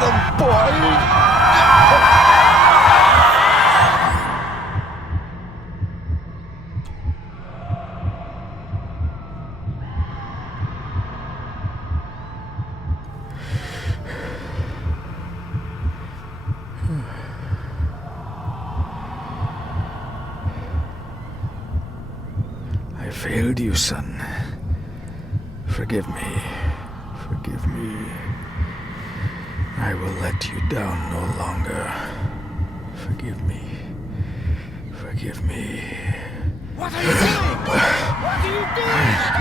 the boy. I failed you, son. Forgive me. Forgive me. I will let you down no longer. Forgive me. Forgive me. What are you doing? What are you doing?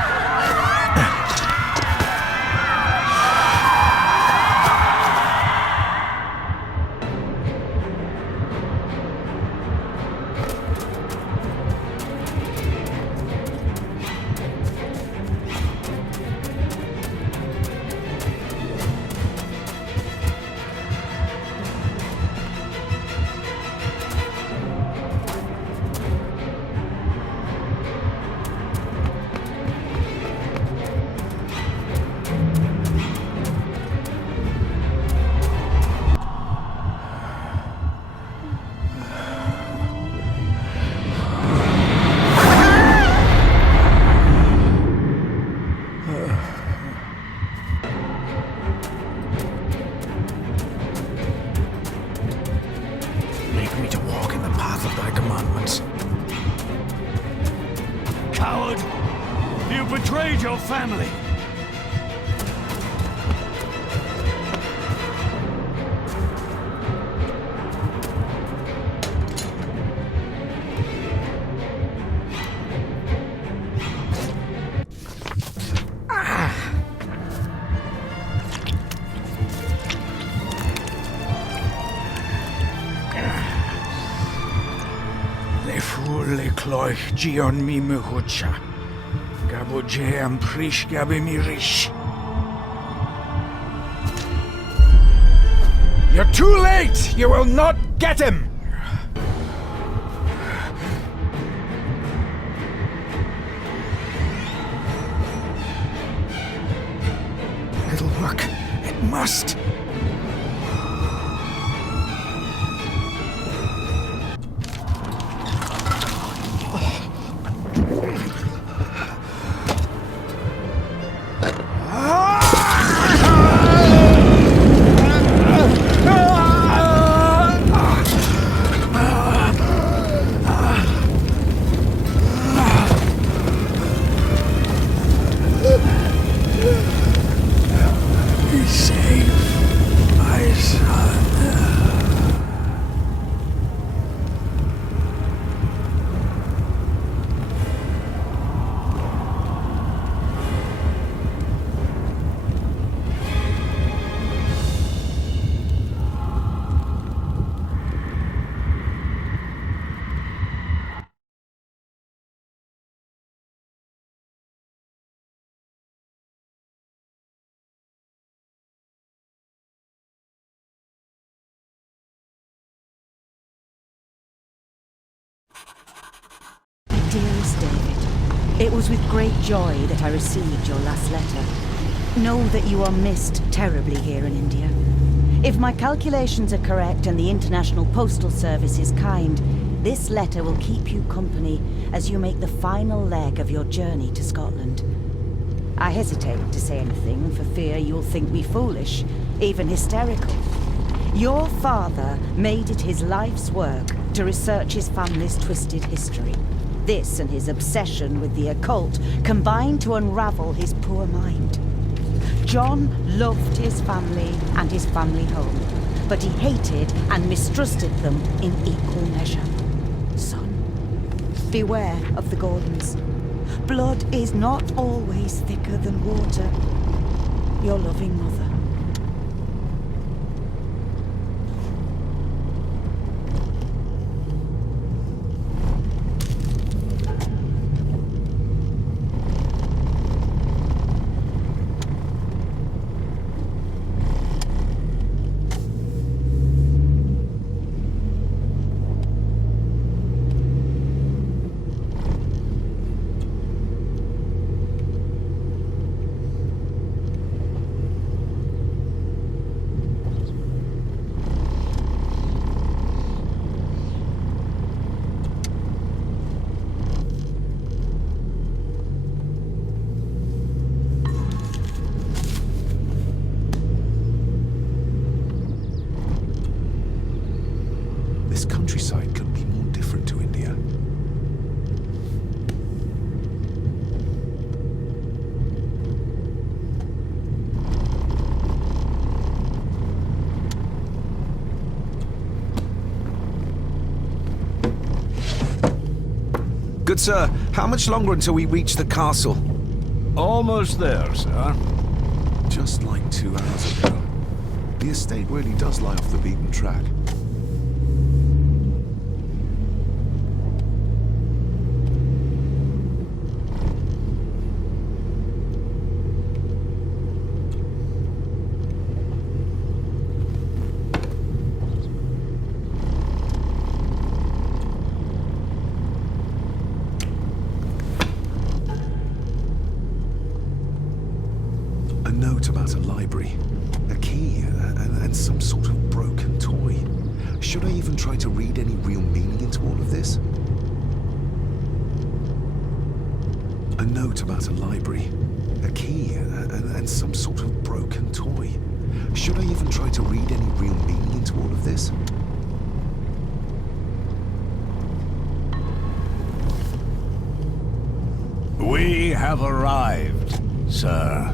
Coward! You betrayed your family! Le cloch gion mi muhucha. Gaboje am prish gabe mi rish. You're too late! You will not get him! It'll work. It must. Dearest David, it was with great joy that I received your last letter. Know that you are missed terribly here in India. If my calculations are correct and the International Postal Service is kind, this letter will keep you company as you make the final leg of your journey to Scotland. I hesitate to say anything for fear you'll think me foolish, even hysterical. Your father made it his life's work to research his family's twisted history. This and his obsession with the occult combined to unravel his poor mind. John loved his family and his family home, but he hated and mistrusted them in equal measure. Son, beware of the Gordons. Blood is not always thicker than water. Your loving mother. Good sir, how much longer until we reach the castle? Almost there, sir. Just like 2 hours ago. The estate really does lie off the beaten track. A note about a library, a key, and some sort of broken toy. Should I even try to read any real meaning into all of this? A note about a library, a key, and some sort of broken toy. Should I even try to read any real meaning into all of this? We have arrived, sir.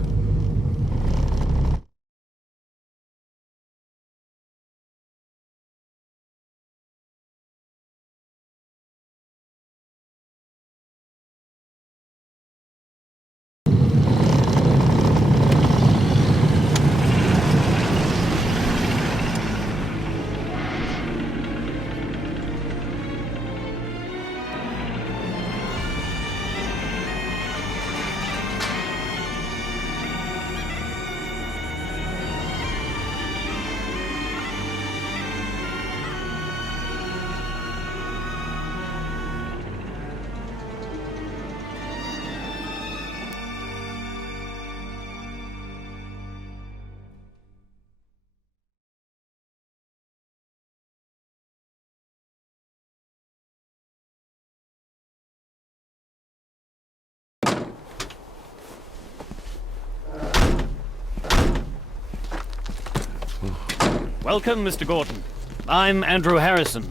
Welcome, Mr. Gordon. I'm Andrew Harrison.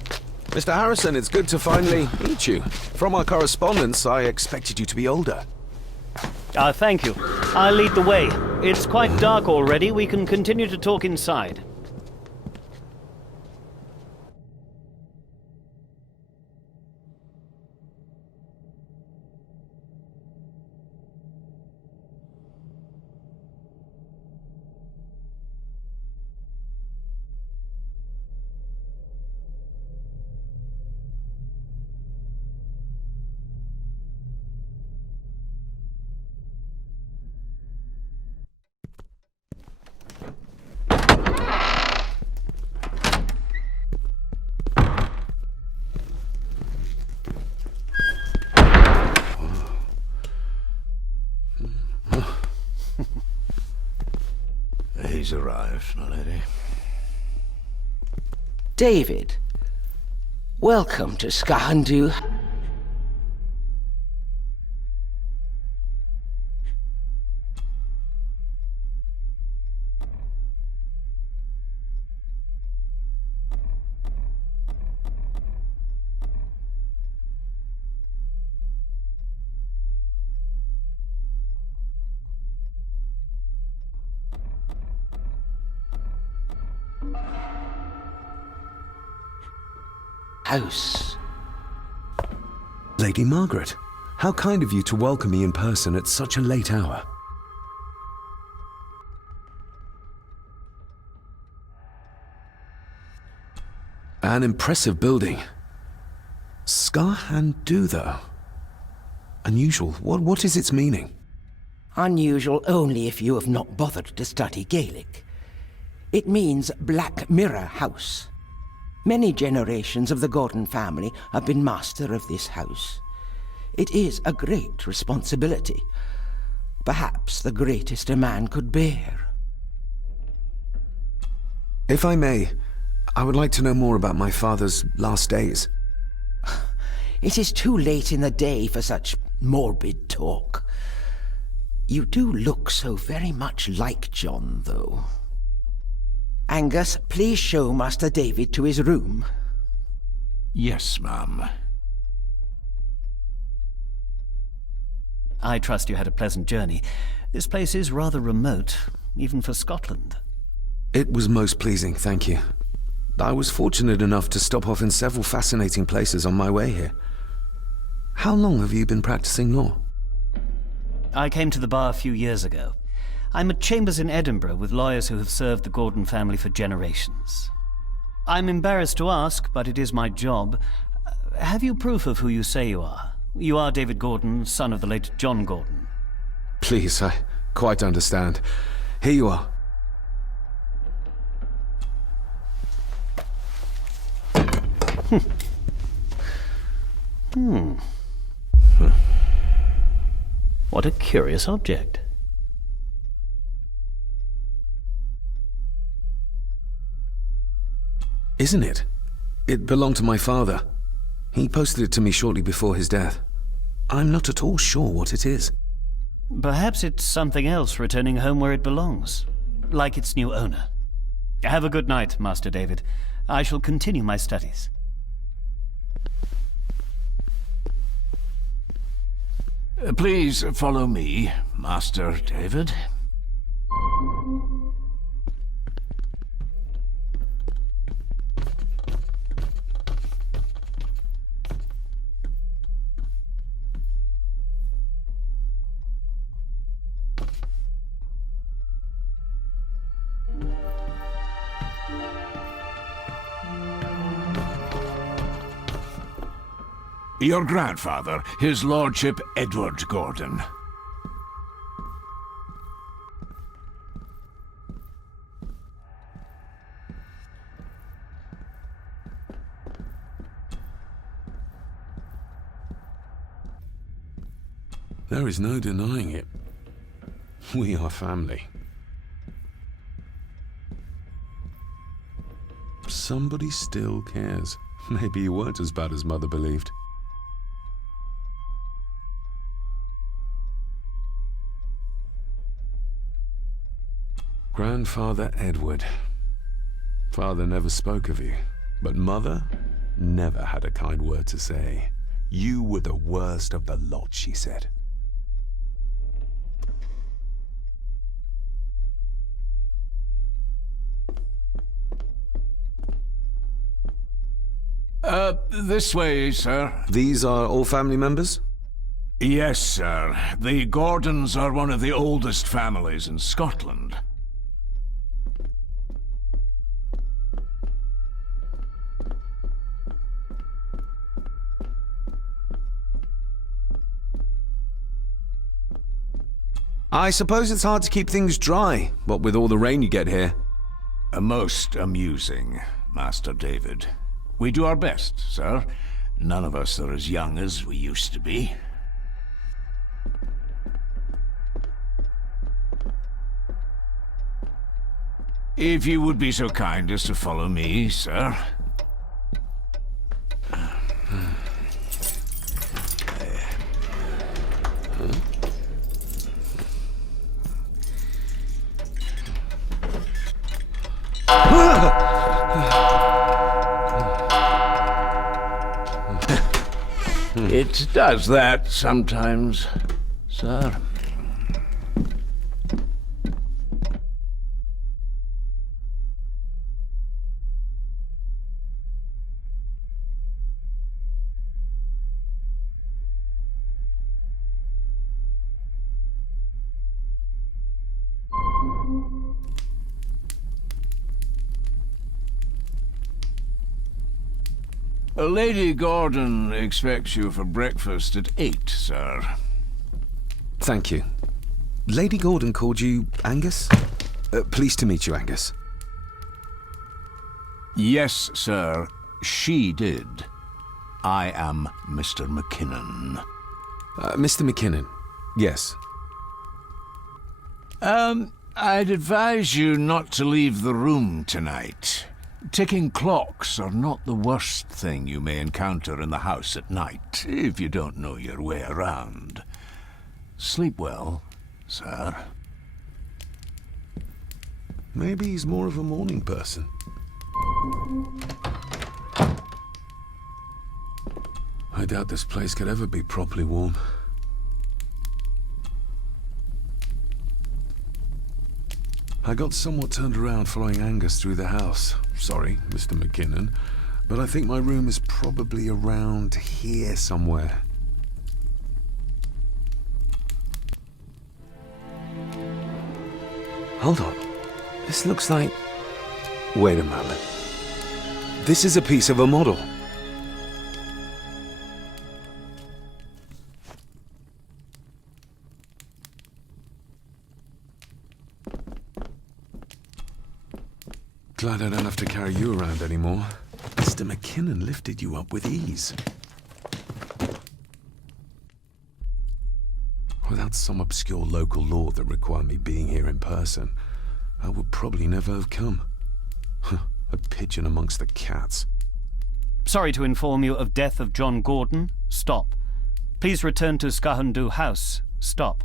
Mr. Harrison, it's good to finally meet you. From our correspondence, I expected you to be older. Thank you. I'll lead the way. It's quite dark already. We can continue to talk inside. He's arrived, my lady. David, welcome to Skahandu. House. Lady Margaret, how kind of you to welcome me in person at such a late hour. An impressive building. Skahandu, though. Unusual. What is its meaning? Unusual only if you have not bothered to study Gaelic. It means Black Mirror House. Many generations of the Gordon family have been master of this house. It is a great responsibility. Perhaps the greatest a man could bear. If I may, I would like to know more about my father's last days. It is too late in the day for such morbid talk. You do look so very much like John, though. Angus, please show Master David to his room. Yes, ma'am. I trust you had a pleasant journey. This place is rather remote, even for Scotland. It was most pleasing, thank you. I was fortunate enough to stop off in several fascinating places on my way here. How long have you been practicing law? I came to the bar a few years ago. I'm at chambers in Edinburgh with lawyers who have served the Gordon family for generations. I'm embarrassed to ask, but it is my job. Have you proof of who you say you are? You are David Gordon, son of the late John Gordon. Please, I quite understand. Here you are. What a curious object. Isn't it? It belonged to my father. He posted it to me shortly before his death. I'm not at all sure what it is. Perhaps it's something else returning home where it belongs, like its new owner. Have a good night, Master David. I shall continue my studies. Please follow me, Master David. Your grandfather, His Lordship Edward Gordon. There is no denying it. We are family. Somebody still cares. Maybe you weren't as bad as Mother believed. Grandfather Edward. Father never spoke of you, but Mother never had a kind word to say. You were the worst of the lot, she said. This way, sir. These are all family members? Yes, sir. The Gordons are one of the oldest families in Scotland. I suppose it's hard to keep things dry, what with all the rain you get here. Most amusing, Master David. We do our best, sir. None of us are as young as we used to be. If you would be so kind as to follow me, sir. It does that sometimes, sir. Lady Gordon expects you for breakfast at 8, sir. Thank you. Lady Gordon called you Angus? Pleased to meet you, Angus. Yes, sir, she did. I am Mr. McKinnon. Mr. McKinnon, yes. I'd advise you not to leave the room tonight. Ticking clocks are not the worst thing you may encounter in the house at night, if you don't know your way around. Sleep well, sir. Maybe he's more of a morning person. I doubt this place could ever be properly warm. I got somewhat turned around following Angus through the house. Sorry, Mr. McKinnon, but I think my room is probably around here somewhere. Hold on. This looks like... Wait a moment. This is a piece of a model. Glad I don't have to carry you around anymore. Mr. McKinnon lifted you up with ease. Without some obscure local law that required me being here in person, I would probably never have come. A pigeon amongst the cats. Sorry to inform you of death of John Gordon. Stop. Please return to Skahundu House. Stop.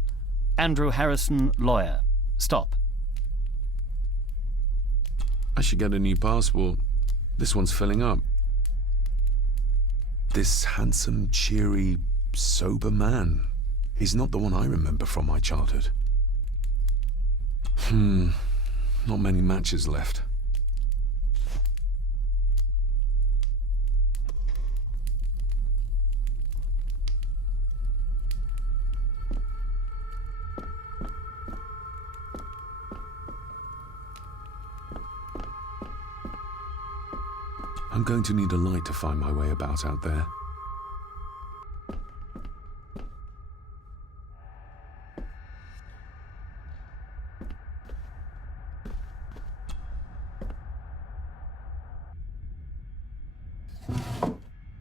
Andrew Harrison, lawyer. Stop. I should get a new passport. This one's filling up. This handsome, cheery, sober man. He's not the one I remember from my childhood. Not many matches left. I'm going to need a light to find my way about out there.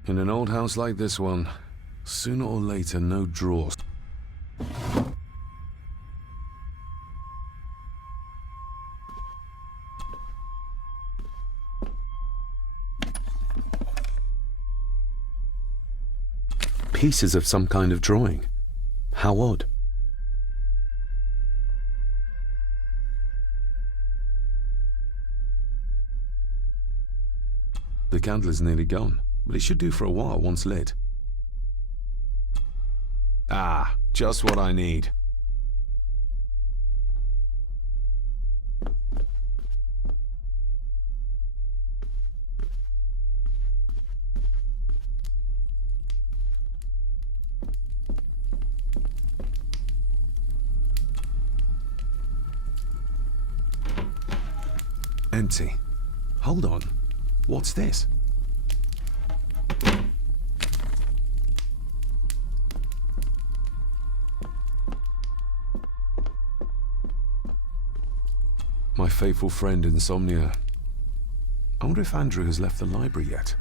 In an old house like this one, sooner or later, no drawers. Pieces of some kind of drawing. How odd. The candle is nearly gone, but it should do for a while once lit. Ah, just what I need. Empty. Hold on. What's this? My faithful friend Insomnia. I wonder if Andrew has left the library yet.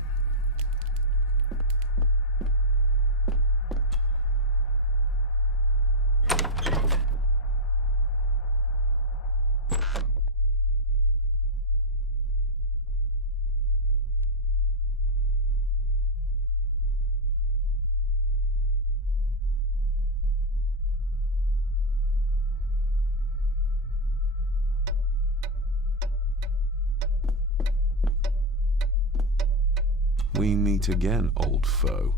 We meet again, old foe.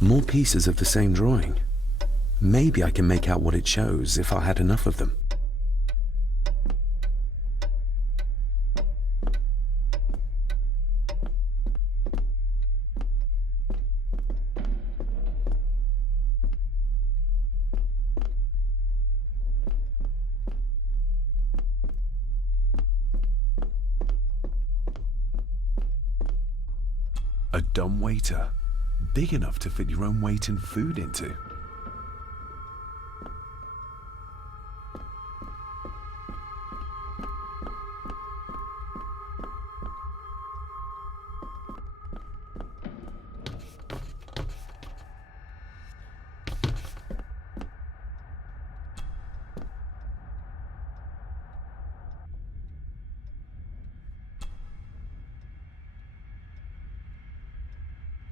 More pieces of the same drawing. Maybe I can make out what it shows if I had enough of them. A dumbwaiter, big enough to fit your own weight in food into.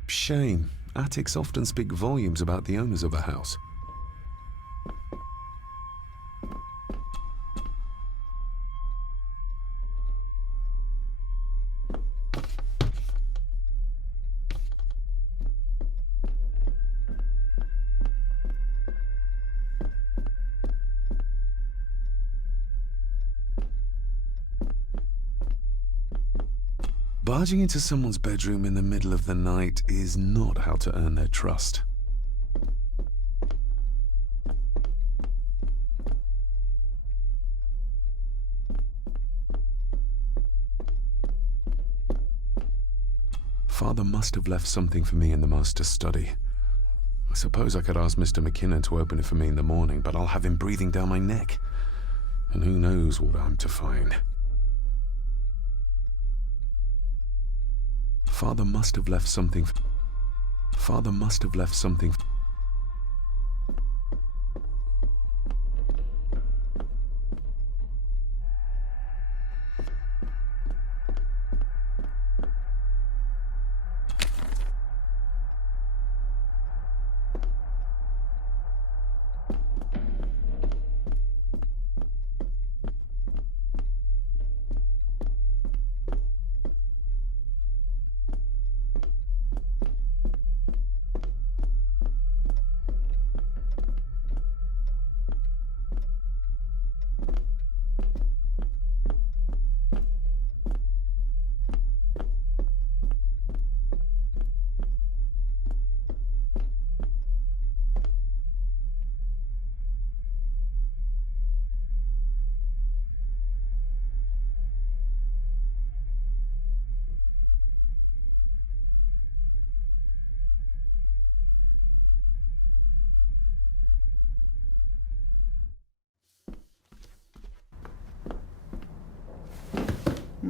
Shame. Attics often speak volumes about the owners of a house. Barging into someone's bedroom in the middle of the night is not how to earn their trust. Father must have left something for me in the master's study. I suppose I could ask Mr. McKinnon to open it for me in the morning, but I'll have him breathing down my neck. And who knows what I'm to find. Father must have left something. Father must have left something.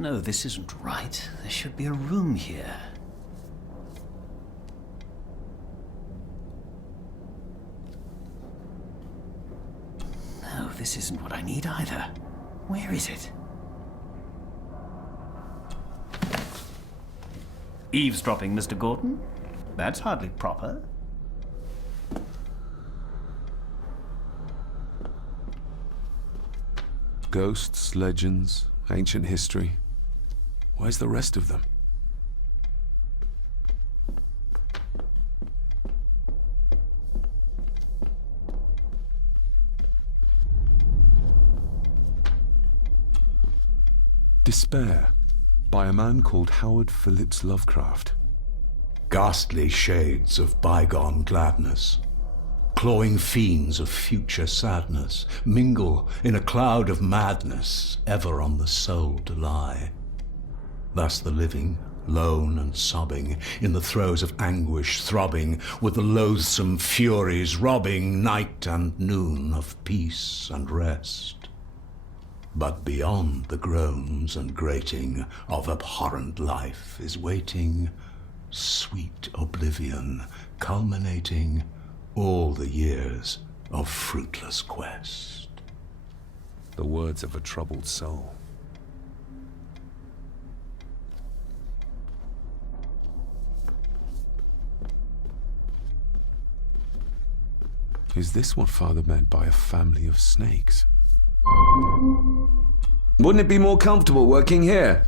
No, this isn't right. There should be a room here. No, this isn't what I need either. Where is it? Eavesdropping, Mr. Gordon? That's hardly proper. Ghosts, legends, ancient history. Where's the rest of them? Despair, by a man called Howard Phillips Lovecraft. Ghastly shades of bygone gladness, clawing fiends of future sadness, mingle in a cloud of madness, ever on the soul to lie. Thus the living, lone and sobbing, in the throes of anguish throbbing, with the loathsome furies robbing night and noon of peace and rest. But beyond the groans and grating of abhorrent life is waiting sweet oblivion, culminating all the years of fruitless quest. The words of a troubled soul. Is this what Father meant by a family of snakes? Wouldn't it be more comfortable working here?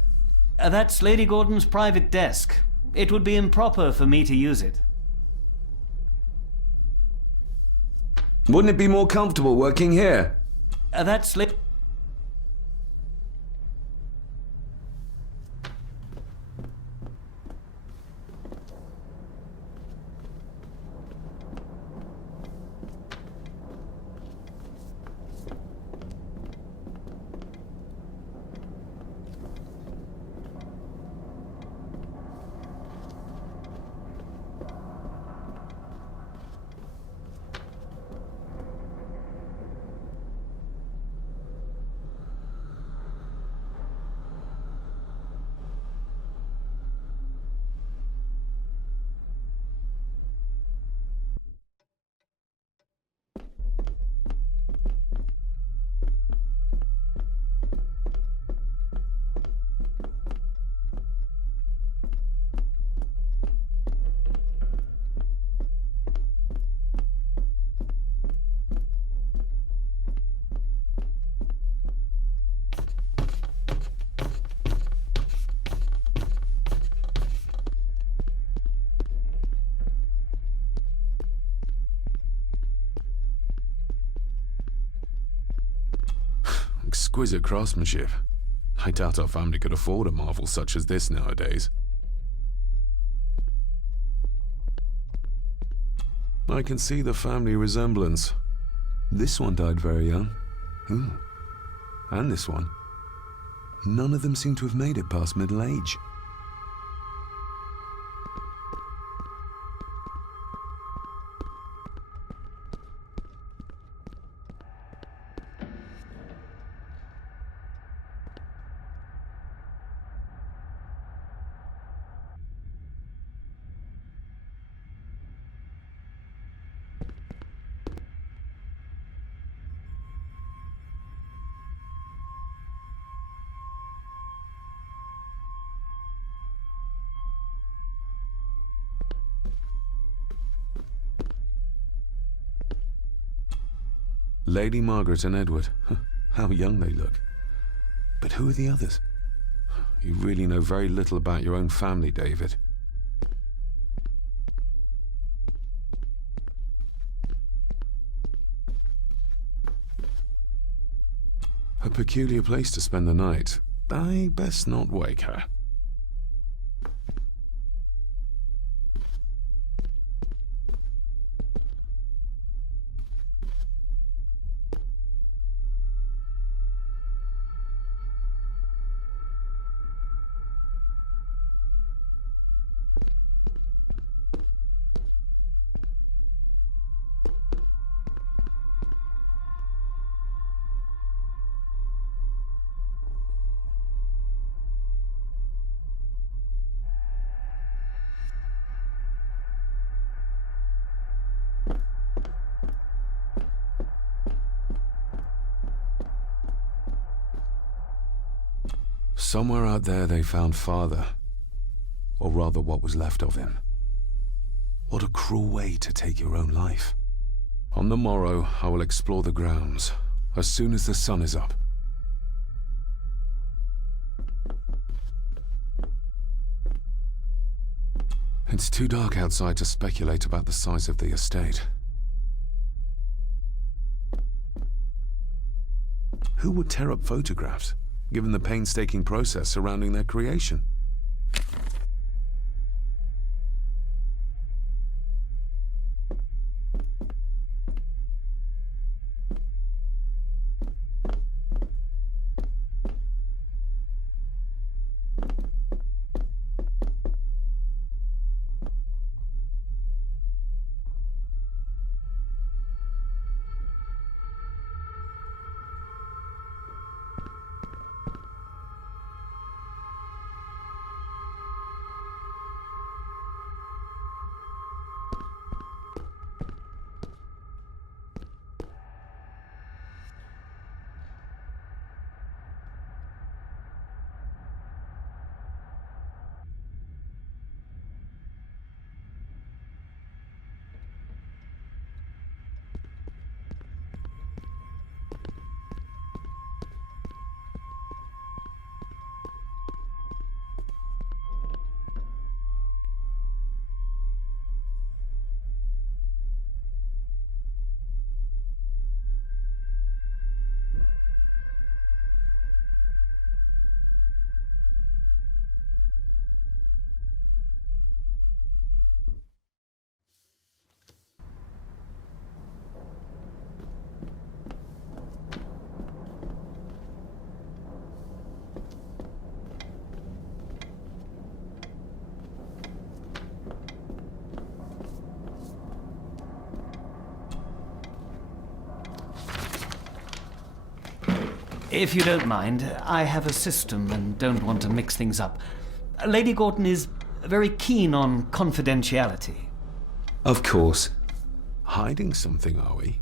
That's Lady Gordon's private desk. It would be improper for me to use it. Wouldn't it be more comfortable working here? That's Exquisite craftsmanship. I doubt our family could afford a marvel such as this nowadays. I can see the family resemblance. This one died very young. Ooh. And this one. None of them seem to have made it past middle age. Lady Margaret and Edward. How young they look. But who are the others? You really know very little about your own family, David. A peculiar place to spend the night. I best not wake her. Somewhere out there they found Father. Or rather what was left of him. What a cruel way to take your own life. On the morrow, I will explore the grounds, as soon as the sun is up. It's too dark outside to speculate about the size of the estate. Who would tear up photographs, given the painstaking process surrounding their creation? If you don't mind, I have a system and don't want to mix things up. Lady Gordon is very keen on confidentiality. Of course. Hiding something, are we?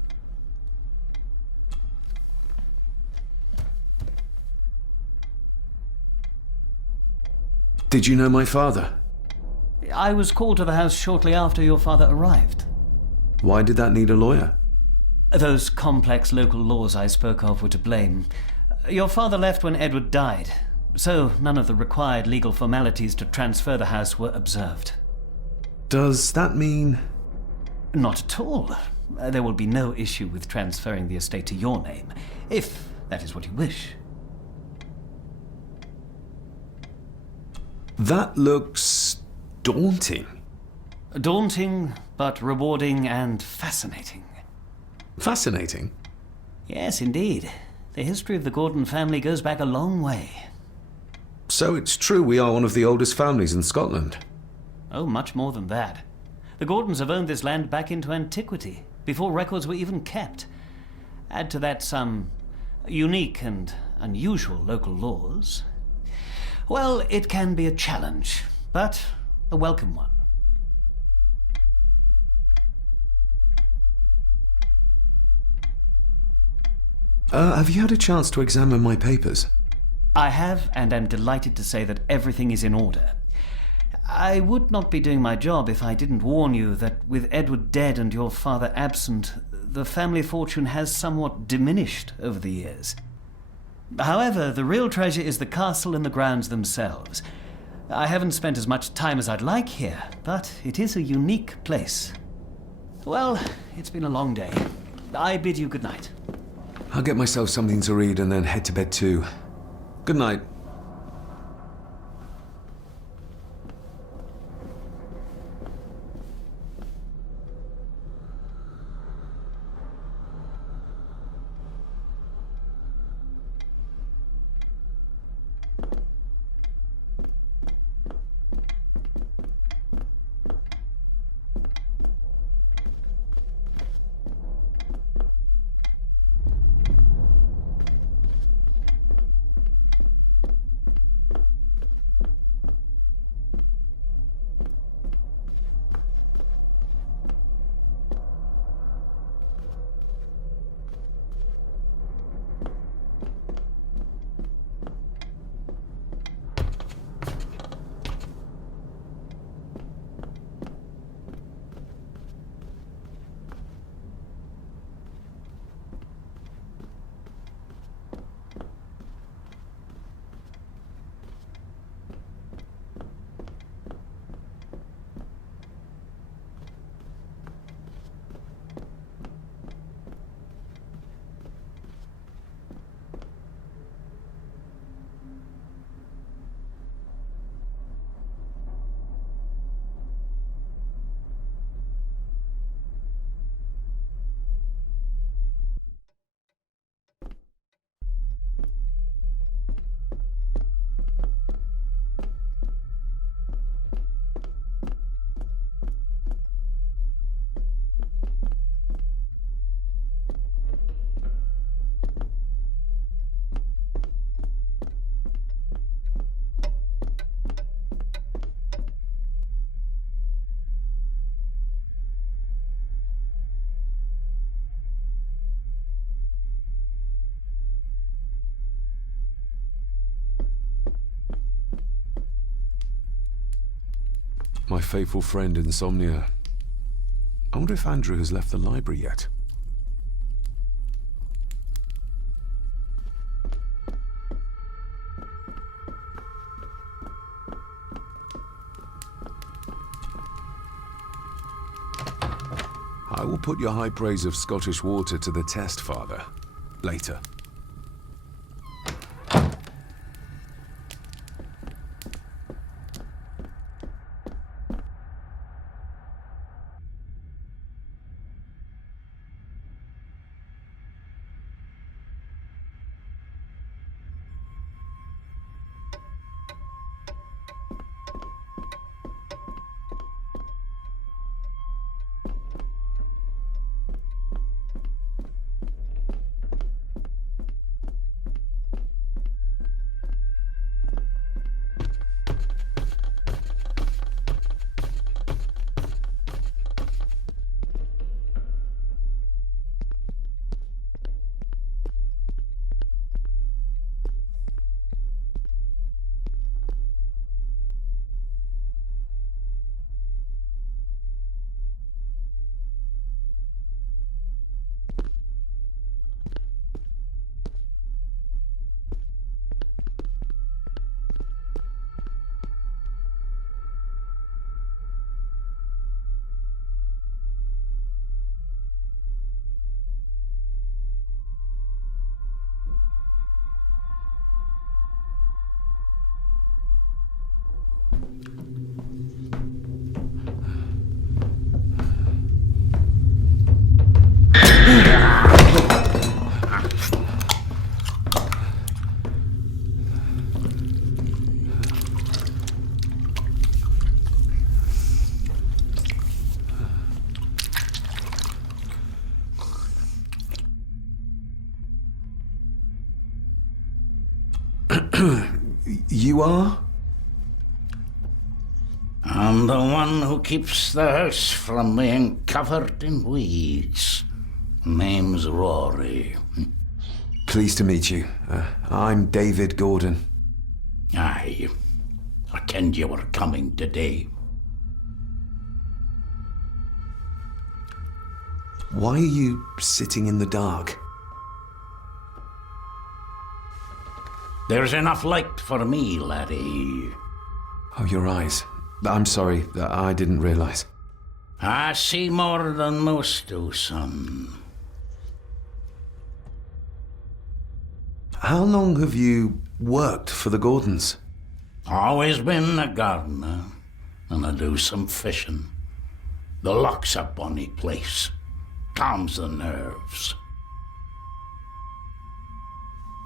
Did you know my father? I was called to the house shortly after your father arrived. Why did that need a lawyer? Those complex local laws I spoke of were to blame. Your father left when Edward died, so none of the required legal formalities to transfer the house were observed. Does that mean... Not at all. There will be no issue with transferring the estate to your name, if that is what you wish. That looks... daunting. Daunting, but rewarding and fascinating. Fascinating? Yes, indeed. The history of the Gordon family goes back a long way. So it's true we are one of the oldest families in Scotland? Oh, much more than that. The Gordons have owned this land back into antiquity, before records were even kept. Add to that some unique and unusual local laws. Well, it can be a challenge, but a welcome one. Have you had a chance to examine my papers? I have, and am delighted to say that everything is in order. I would not be doing my job if I didn't warn you that with Edward dead and your father absent, the family fortune has somewhat diminished over the years. However, the real treasure is the castle and the grounds themselves. I haven't spent as much time as I'd like here, but it is a unique place. Well, it's been a long day. I bid you good night. I'll get myself something to read and then head to bed too. Good night. My faithful friend Insomnia. I wonder if Andrew has left the library yet. I will put your high praise of Scottish water to the test, Father. Later. You are? I'm the one who keeps the house from being covered in weeds. Name's Rory. Pleased to meet you. I'm David Gordon. Aye. I kenned you were coming today. Why are you sitting in the dark? There's enough light for me, laddie. Oh, your eyes. I'm sorry, I didn't realize. I see more than most do, son. How long have you worked for the Gordons? Always been a gardener, and I do some fishing. The loch's a bonny place. Calms the nerves.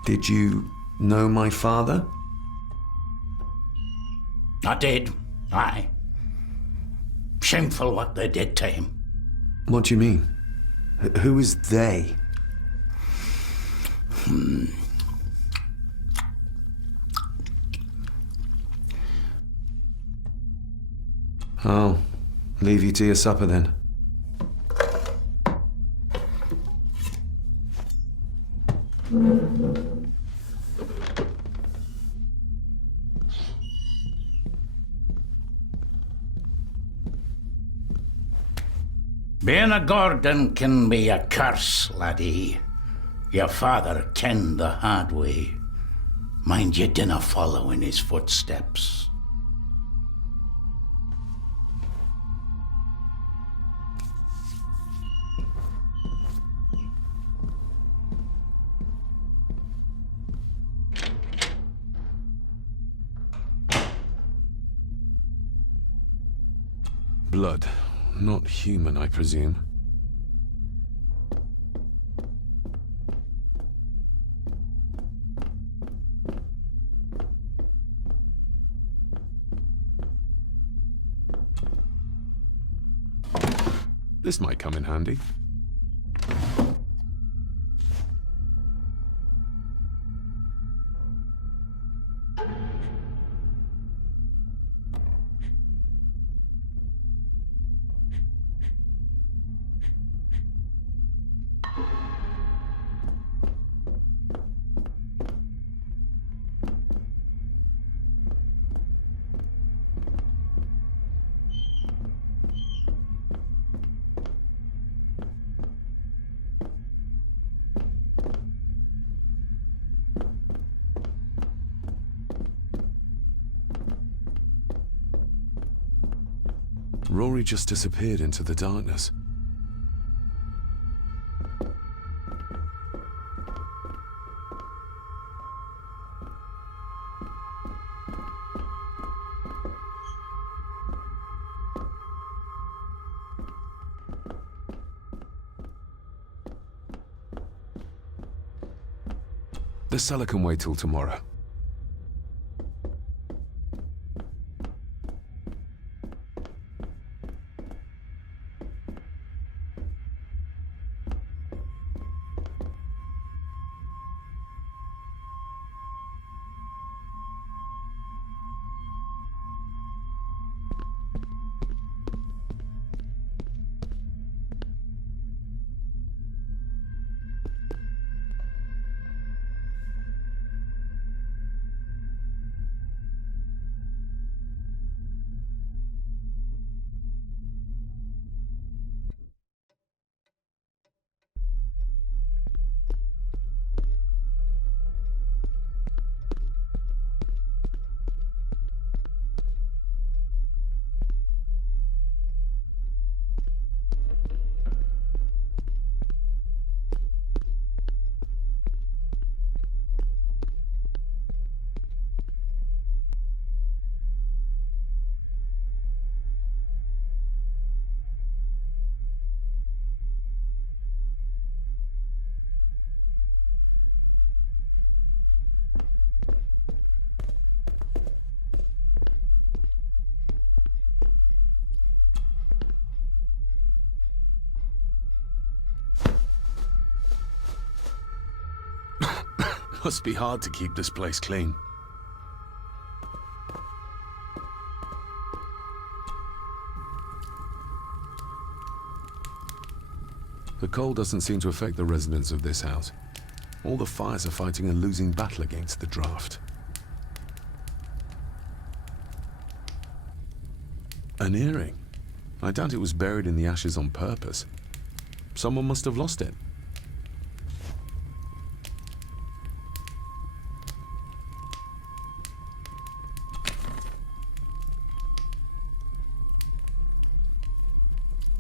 Did you know my father? I did, aye. Shameful what they did to him. What do you mean? Who is they? I'll leave you to your supper then. Being a Gordon can be a curse, laddie. Your father kenned the hard way. Mind you dinna follow in his footsteps. Blood. Not human, I presume. This might come in handy. Rory just disappeared into the darkness. The cellar can wait till tomorrow. Must be hard to keep this place clean. The cold doesn't seem to affect the residents of this house. All the fires are fighting a losing battle against the draft. An earring? I doubt it was buried in the ashes on purpose. Someone must have lost it.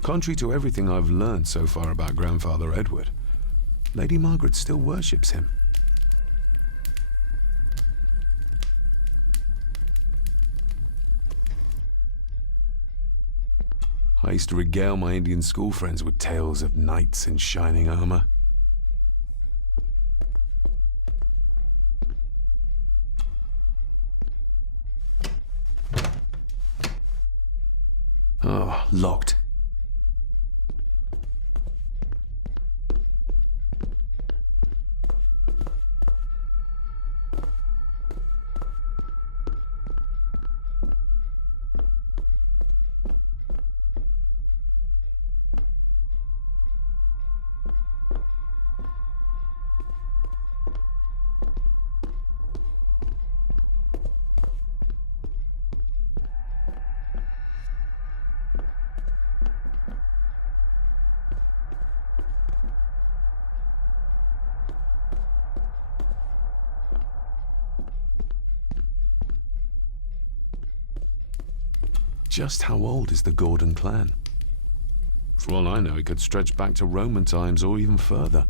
Contrary to everything I've learned so far about Grandfather Edward, Lady Margaret still worships him. I used to regale my Indian school friends with tales of knights in shining armor. Oh, locked. Just how old is the Gordon clan? For all I know, it could stretch back to Roman times or even further.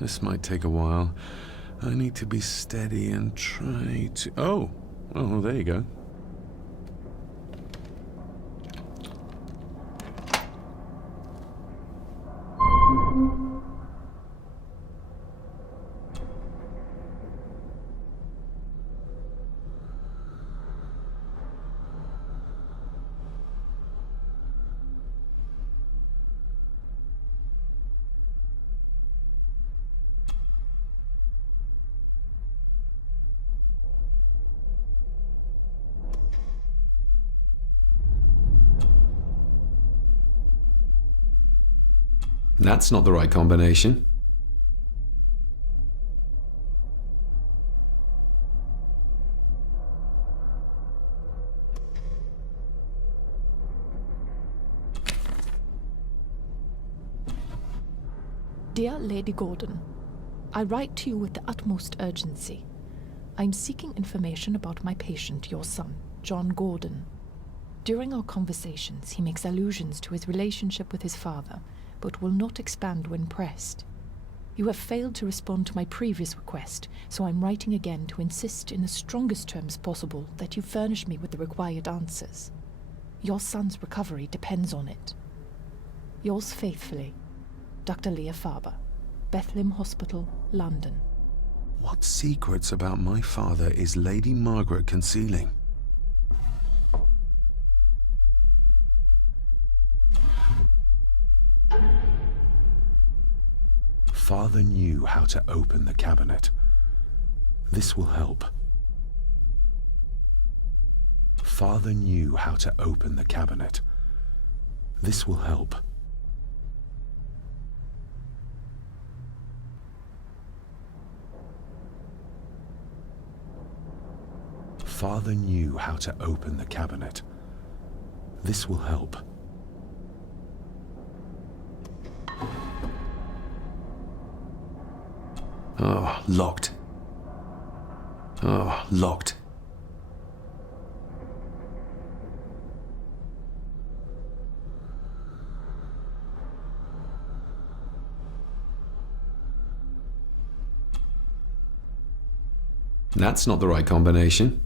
This might take a while. I need to be steady and try to... Oh, there you go. That's not the right combination. Dear Lady Gordon, I write to you with the utmost urgency. I am seeking information about my patient, your son, John Gordon. During our conversations, he makes allusions to his relationship with his father, but will not expand when pressed. You have failed to respond to my previous request, so I'm writing again to insist in the strongest terms possible that you furnish me with the required answers. Your son's recovery depends on it. Yours faithfully, Dr. Leah Farber, Bethlehem Hospital, London. What secrets about my father is Lady Margaret concealing? Father knew how to open the cabinet. This will help. Father knew how to open the cabinet. This will help. Father knew how to open the cabinet. This will help. Oh, locked. Oh, locked. That's not the right combination.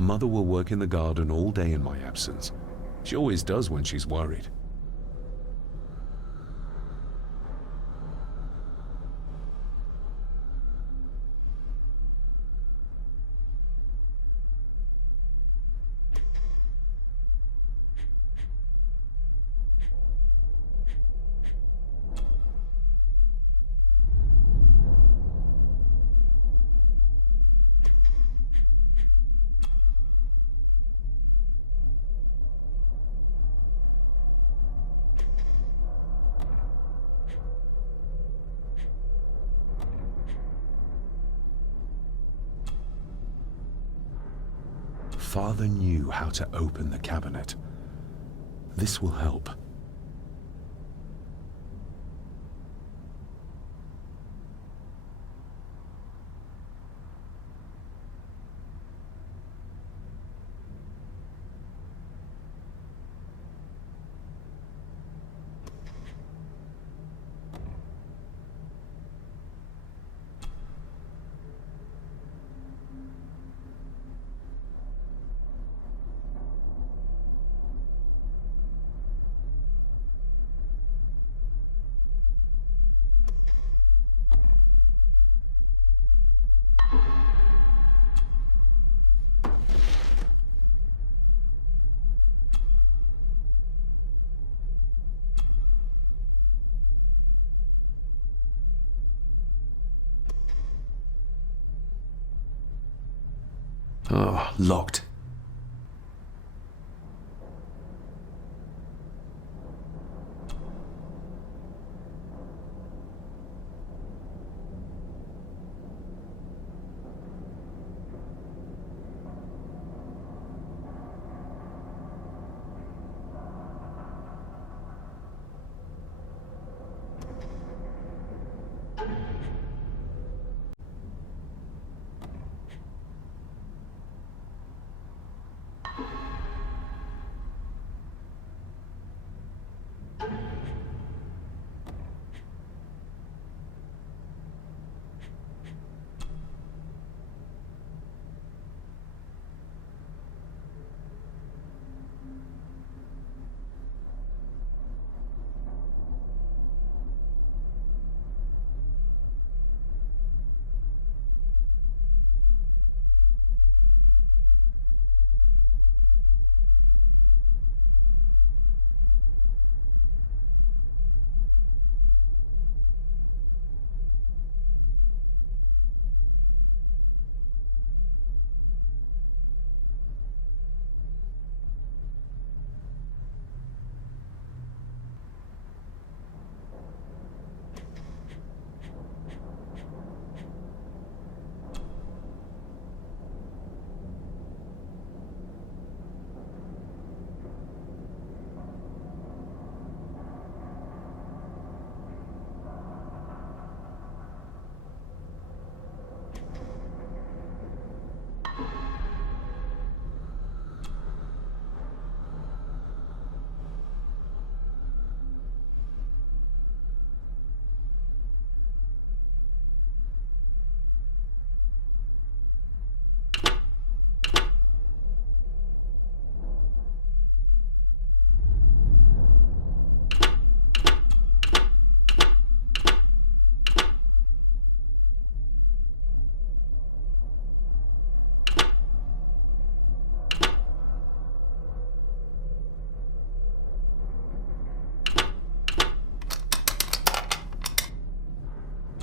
Mother will work in the garden all day in my absence. She always does when she's worried. Father knew how to open the cabinet. This will help. Oh, locked.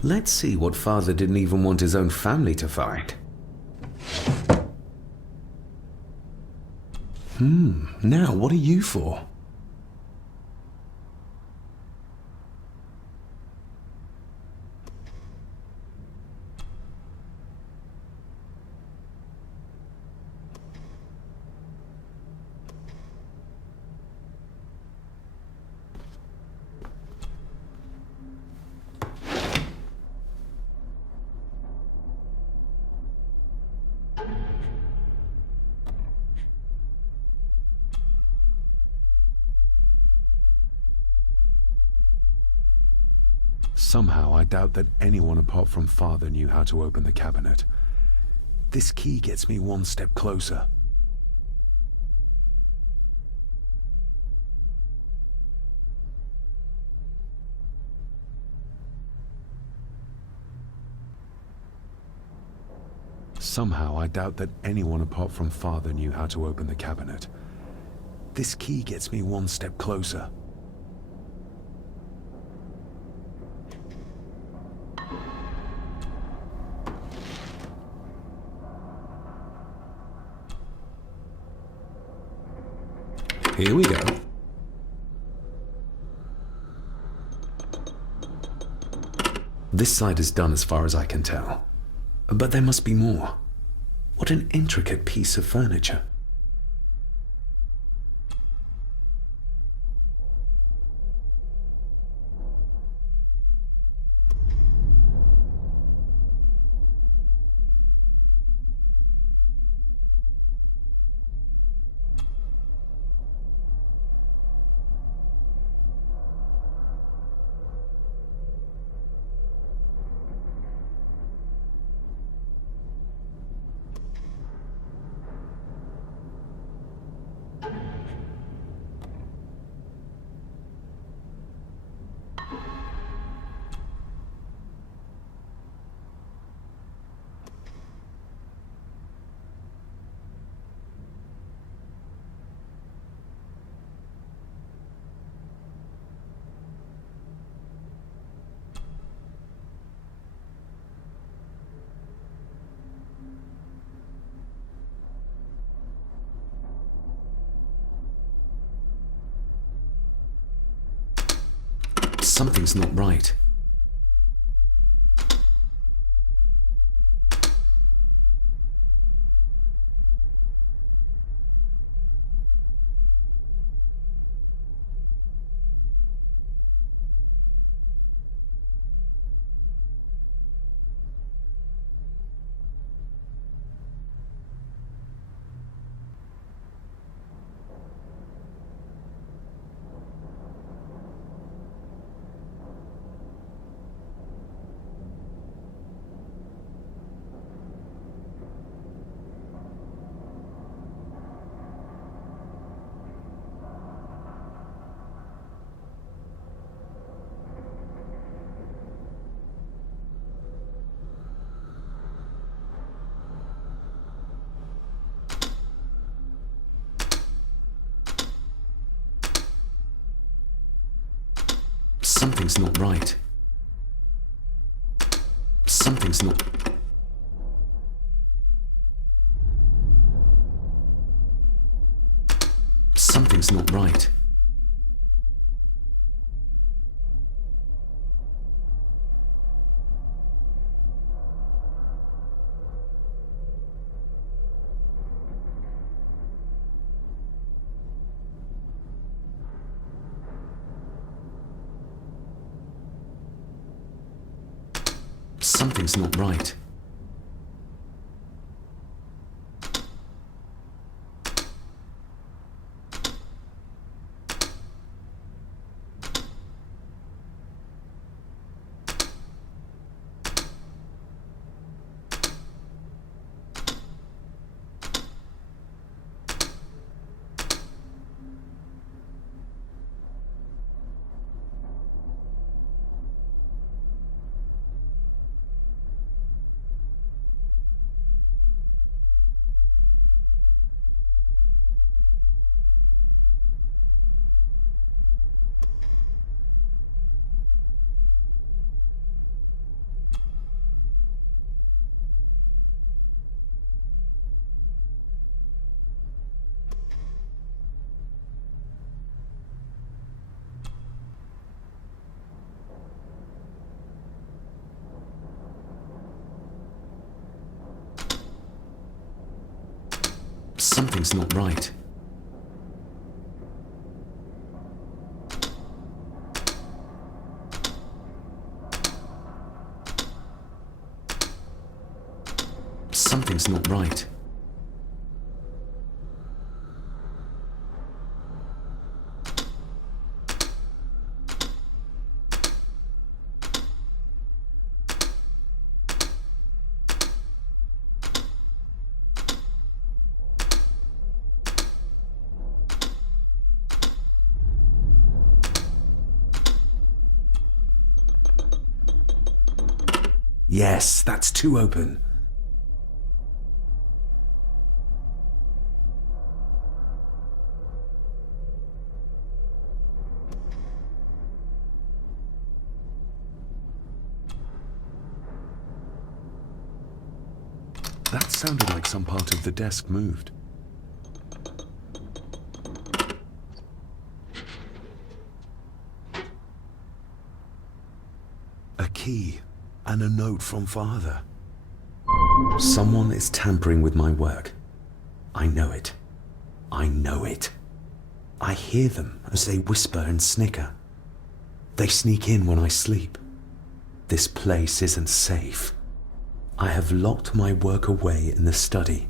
Let's see what Father didn't even want his own family to find. Now what are you for? Somehow, I doubt that anyone apart from Father knew how to open the cabinet. This key gets me one step closer. Somehow, I doubt that anyone apart from Father knew how to open the cabinet. This key gets me one step closer. Here we go. This side is done as far as I can tell. But there must be more. What an intricate piece of furniture. Something's not right. Something's not right. Something's not... Something's not right. Something's not right. Something's not right. Something's not right. Yes, that's too open. That sounded like some part of the desk moved. A key and a note from Father. Someone is tampering with my work. I know it. I know it. I hear them as they whisper and snicker. They sneak in when I sleep. This place isn't safe. I have locked my work away in the study.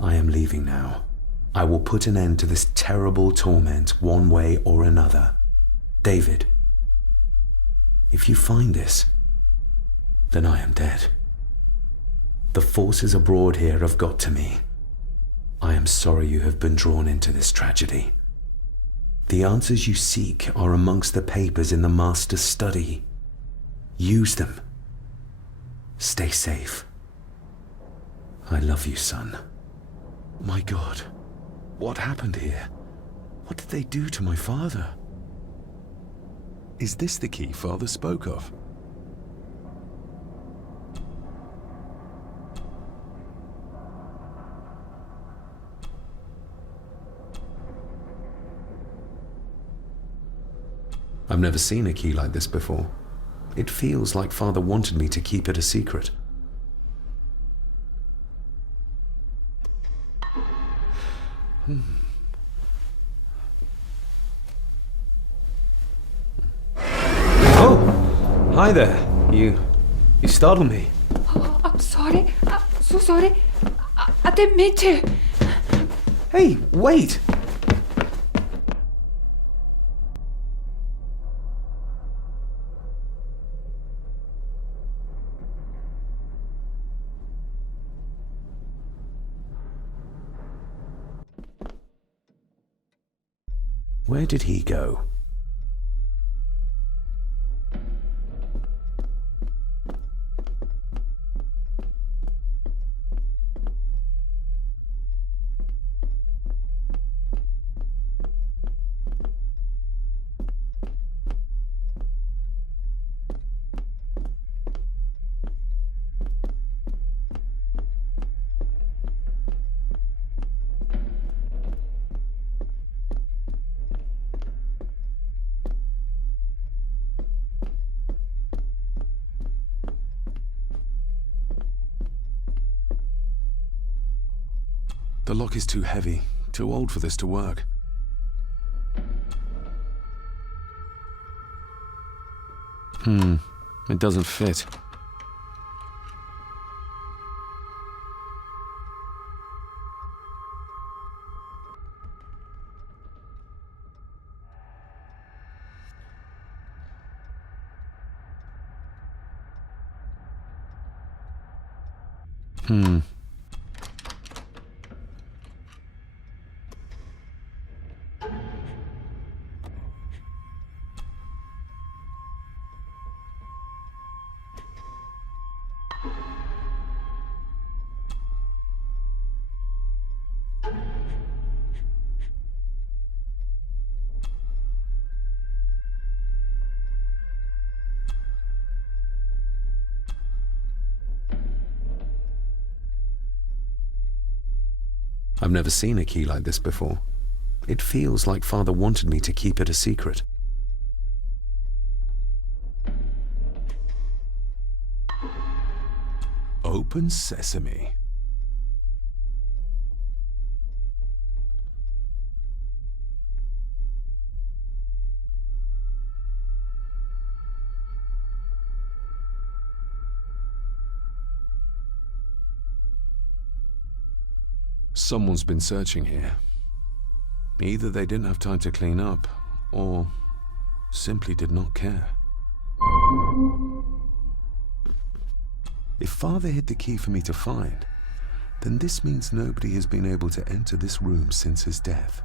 I am leaving now. I will put an end to this terrible torment one way or another. David, if you find this, then I am dead. The forces abroad here have got to me. I am sorry you have been drawn into this tragedy. The answers you seek are amongst the papers in the Master's study. Use them. Stay safe. I love you, son. My God, what happened here? What did they do to my father? Is this the key Father spoke of? I've never seen a key like this before. It feels like Father wanted me to keep it a secret. Oh! Hi there. You startled me. Oh, I'm sorry. I'm so sorry. I didn't mean to. Hey, wait! Where did he go? The lock is too heavy, too old for this to work. It doesn't fit. I've never seen a key like this before. It feels like Father wanted me to keep it a secret. Open sesame. Someone's been searching here. Either they didn't have time to clean up, or simply did not care. If Father hid the key for me to find, then this means nobody has been able to enter this room since his death.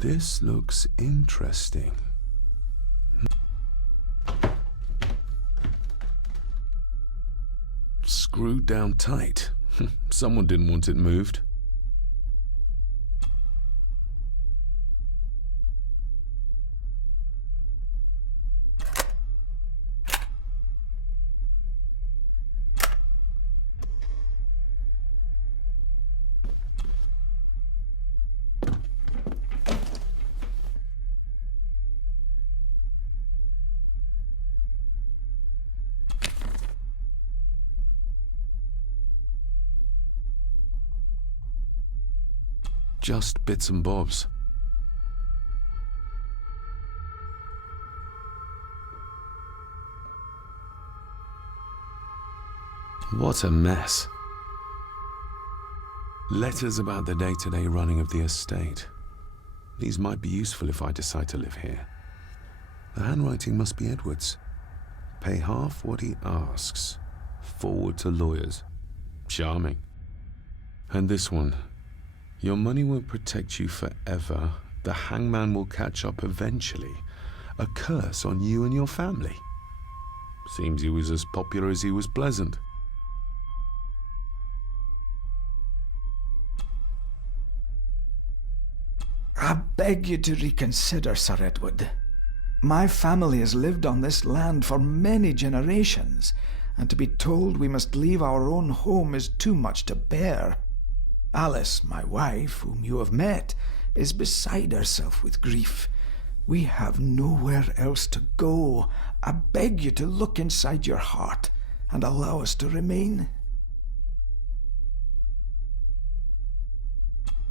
This looks interesting. Screwed down tight. Someone didn't want it moved. Just bits and bobs. What a mess. Letters about the day-to-day running of the estate. These might be useful if I decide to live here. The handwriting must be Edward's. Pay half what he asks. Forward to lawyers. Charming. And this one. Your money won't protect you forever. The hangman will catch up eventually. A curse on you and your family. Seems he was as popular as he was pleasant. I beg you to reconsider, Sir Edward. My family has lived on this land for many generations, and to be told we must leave our own home is too much to bear. Alice, my wife, whom you have met, is beside herself with grief. We have nowhere else to go. I beg you to look inside your heart and allow us to remain.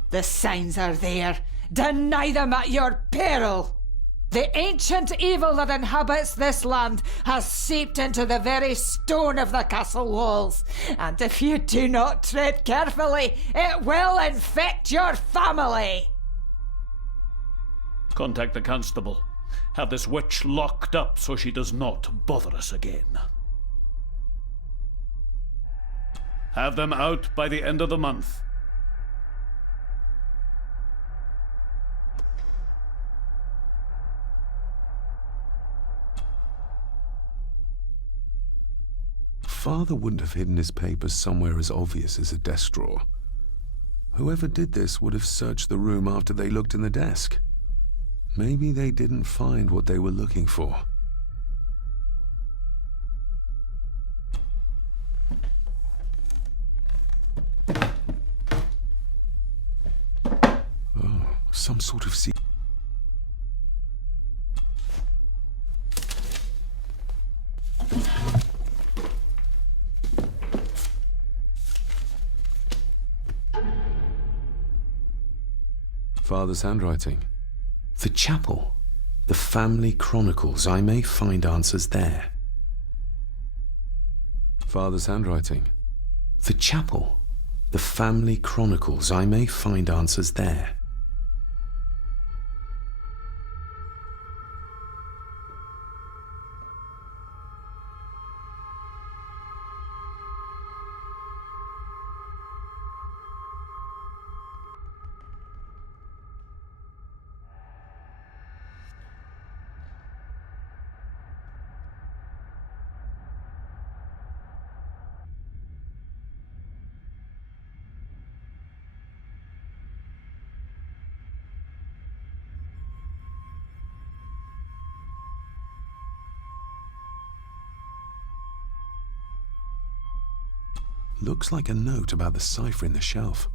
The signs are there. Deny them at your peril. The ancient evil that inhabits this land has seeped into the very stone of the castle walls, and if you do not tread carefully, it will infect your family. Contact the constable. Have this witch locked up so she does not bother us again. Have them out by the end of the month. Father wouldn't have hidden his papers somewhere as obvious as a desk drawer. Whoever did this would have searched the room after they looked in the desk. Maybe they didn't find what they were looking for. Oh, some sort of secret. Father's handwriting. The chapel. The family chronicles. I may find answers there. Father's handwriting. The chapel. The family chronicles. I may find answers there. Looks like a note about the cipher in the shelf.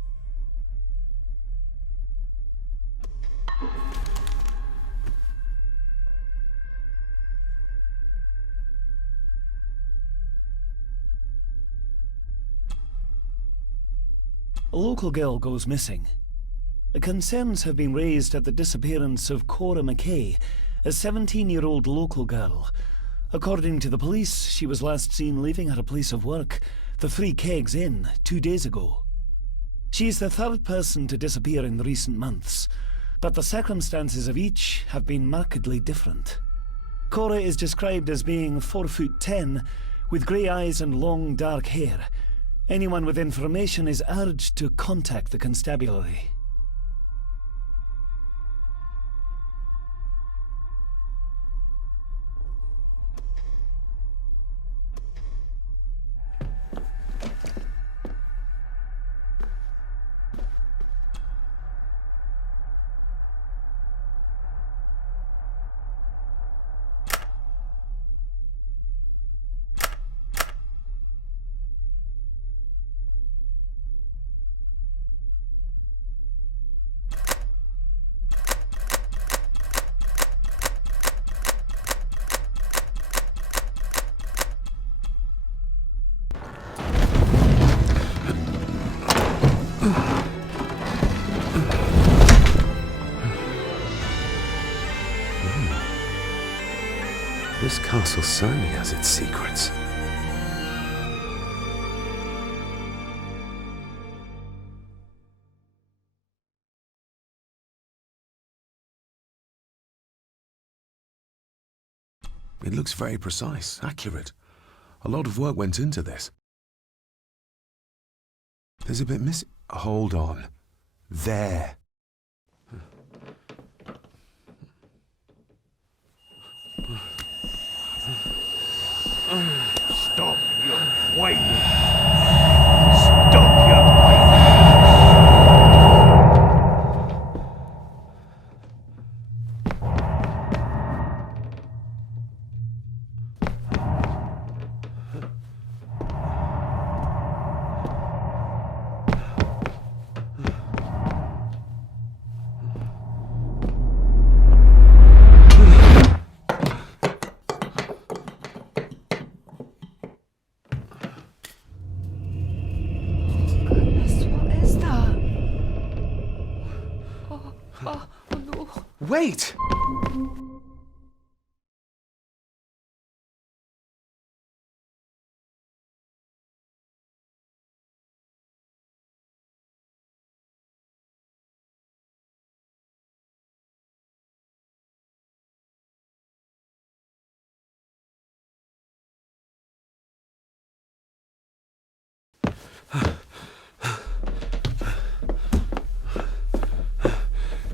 A local girl goes missing. Concerns have been raised at the disappearance of Cora McKay, a 17-year-old local girl. According to the police, she was last seen leaving her place of work, the Three Kegs Inn, 2 days ago. She is the third person to disappear in the recent months, but the circumstances of each have been markedly different. Cora is described as being 4'10", with grey eyes and long dark hair. Anyone with information is urged to contact the constabulary. This castle certainly has its secrets. It looks very precise, accurate. A lot of work went into this. There's a bit missing. Hold on. There. Stop your whining! Stop your whining! wait!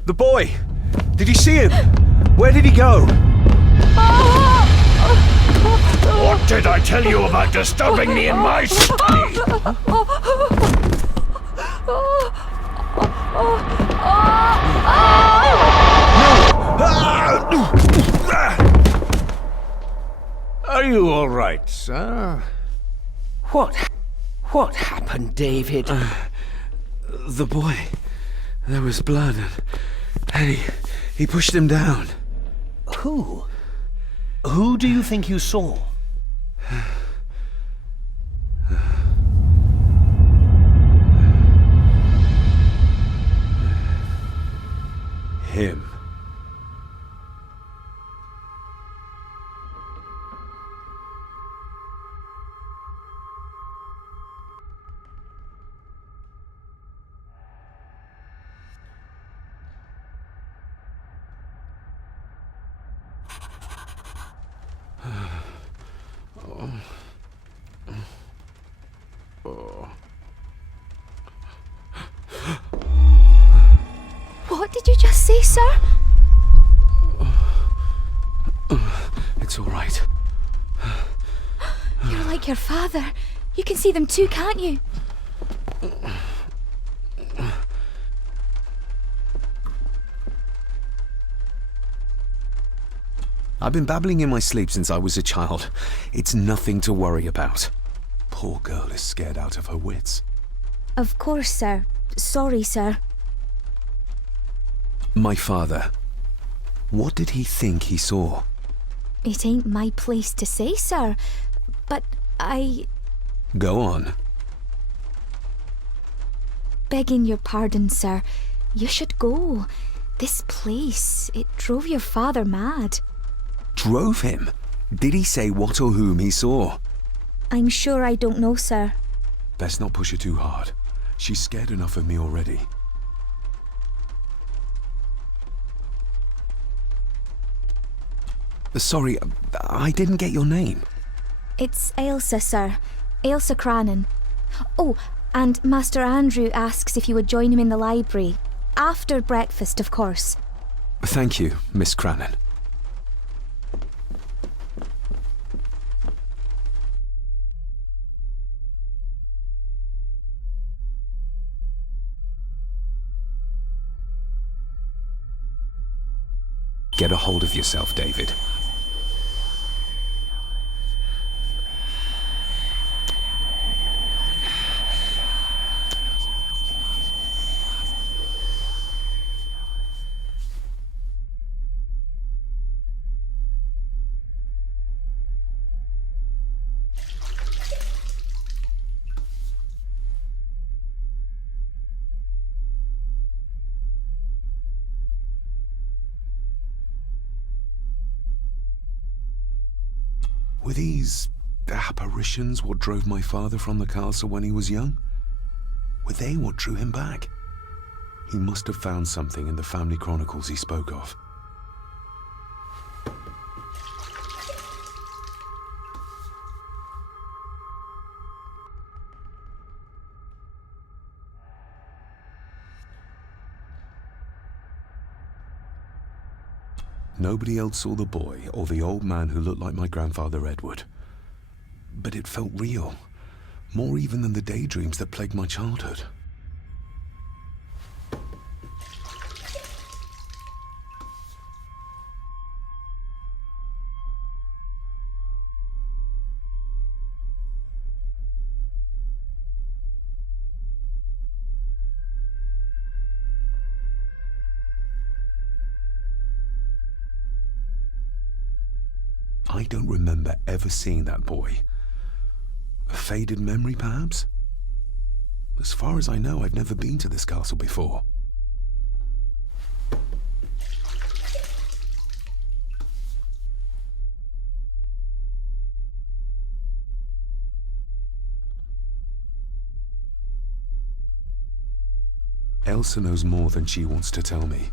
The boy! Did you see him? Where did he go? What did I tell you about disturbing me in my study? Are you all right, sir? What happened, David? The boy. There was blood and he pushed him down. Who? Who do you think you saw? Him. What did you just say, sir? It's all right. You're like your father. You can see them too, can't you? I've been babbling in my sleep since I was a child. It's nothing to worry about. Poor girl is scared out of her wits. Of course, sir. Sorry, sir. My father. What did he think he saw? It ain't my place to say, sir. But Go on. Begging your pardon, sir. You should go. This place, it drove your father mad. Drove him? Did he say what or whom he saw? I'm sure I don't know, sir. Best not push her too hard. She's scared enough of me already. Sorry, I didn't get your name. It's Ailsa, sir. Ailsa Crannan. Oh, and Master Andrew asks if you would join him in the library. After breakfast, of course. Thank you, Miss Crannan. Get a hold of yourself, David. Were these apparitions what drove my father from the castle when he was young? Were they what drew him back? He must have found something in the family chronicles he spoke of. Nobody else saw the boy or the old man who looked like my grandfather Edward. But it felt real, more even than the daydreams that plagued my childhood. I don't remember ever seeing that boy. A faded memory, perhaps? As far as I know, I've never been to this castle before. Ailsa knows more than she wants to tell me.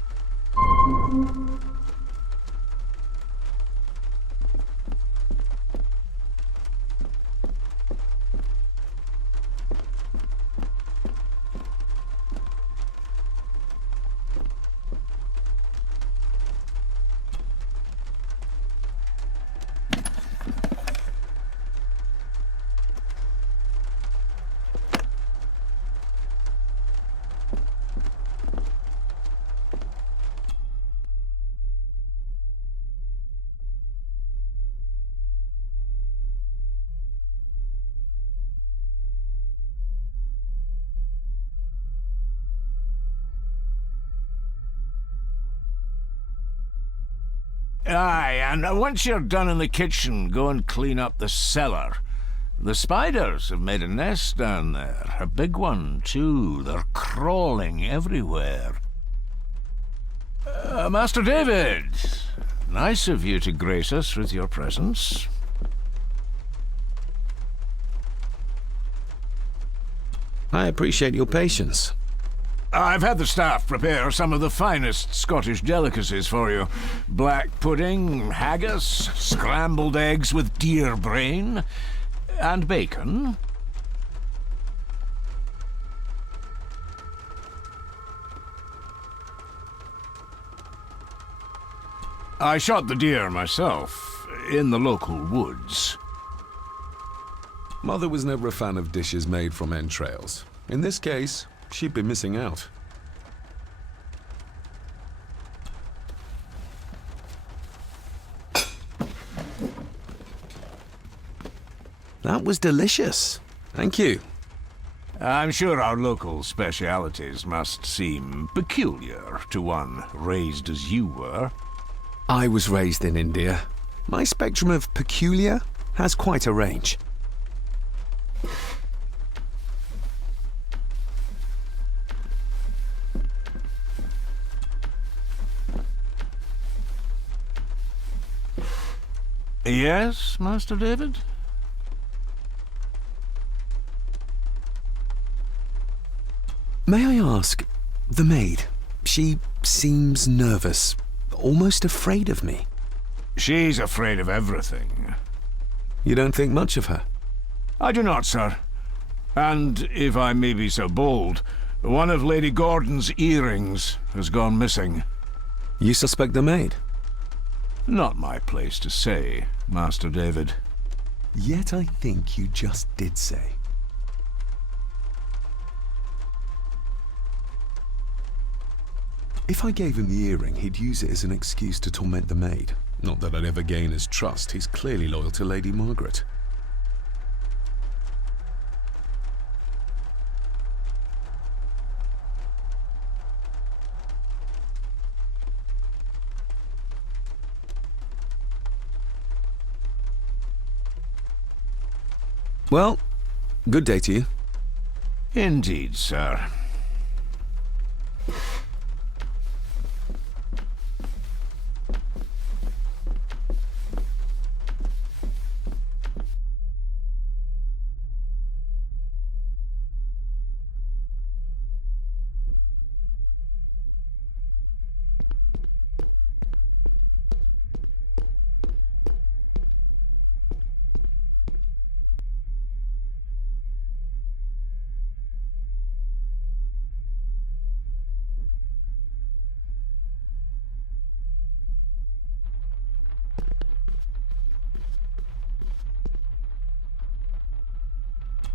Aye, and once you're done in the kitchen, go and clean up the cellar. The spiders have made a nest down there. A big one, too. They're crawling everywhere. Master David, nice of you to grace us with your presence. I appreciate your patience. I've had the staff prepare some of the finest Scottish delicacies for you. Black pudding, haggis, scrambled eggs with deer brain, and bacon. I shot the deer myself, in the local woods. Mother was never a fan of dishes made from entrails. In this case, she'd be missing out. That was delicious. Thank you. I'm sure our local specialities must seem peculiar to one raised as you were. I was raised in India. My spectrum of peculiar has quite a range. Yes, Master David? May I ask, the maid, she seems nervous, almost afraid of me. She's afraid of everything. You don't think much of her? I do not, sir. And, if I may be so bold, one of Lady Gordon's earrings has gone missing. You suspect the maid? Not my place to say, Master David. Yet I think you just did say. If I gave him the earring, he'd use it as an excuse to torment the maid. Not that I'd ever gain his trust. He's clearly loyal to Lady Margaret. Well, good day to you. Indeed, sir.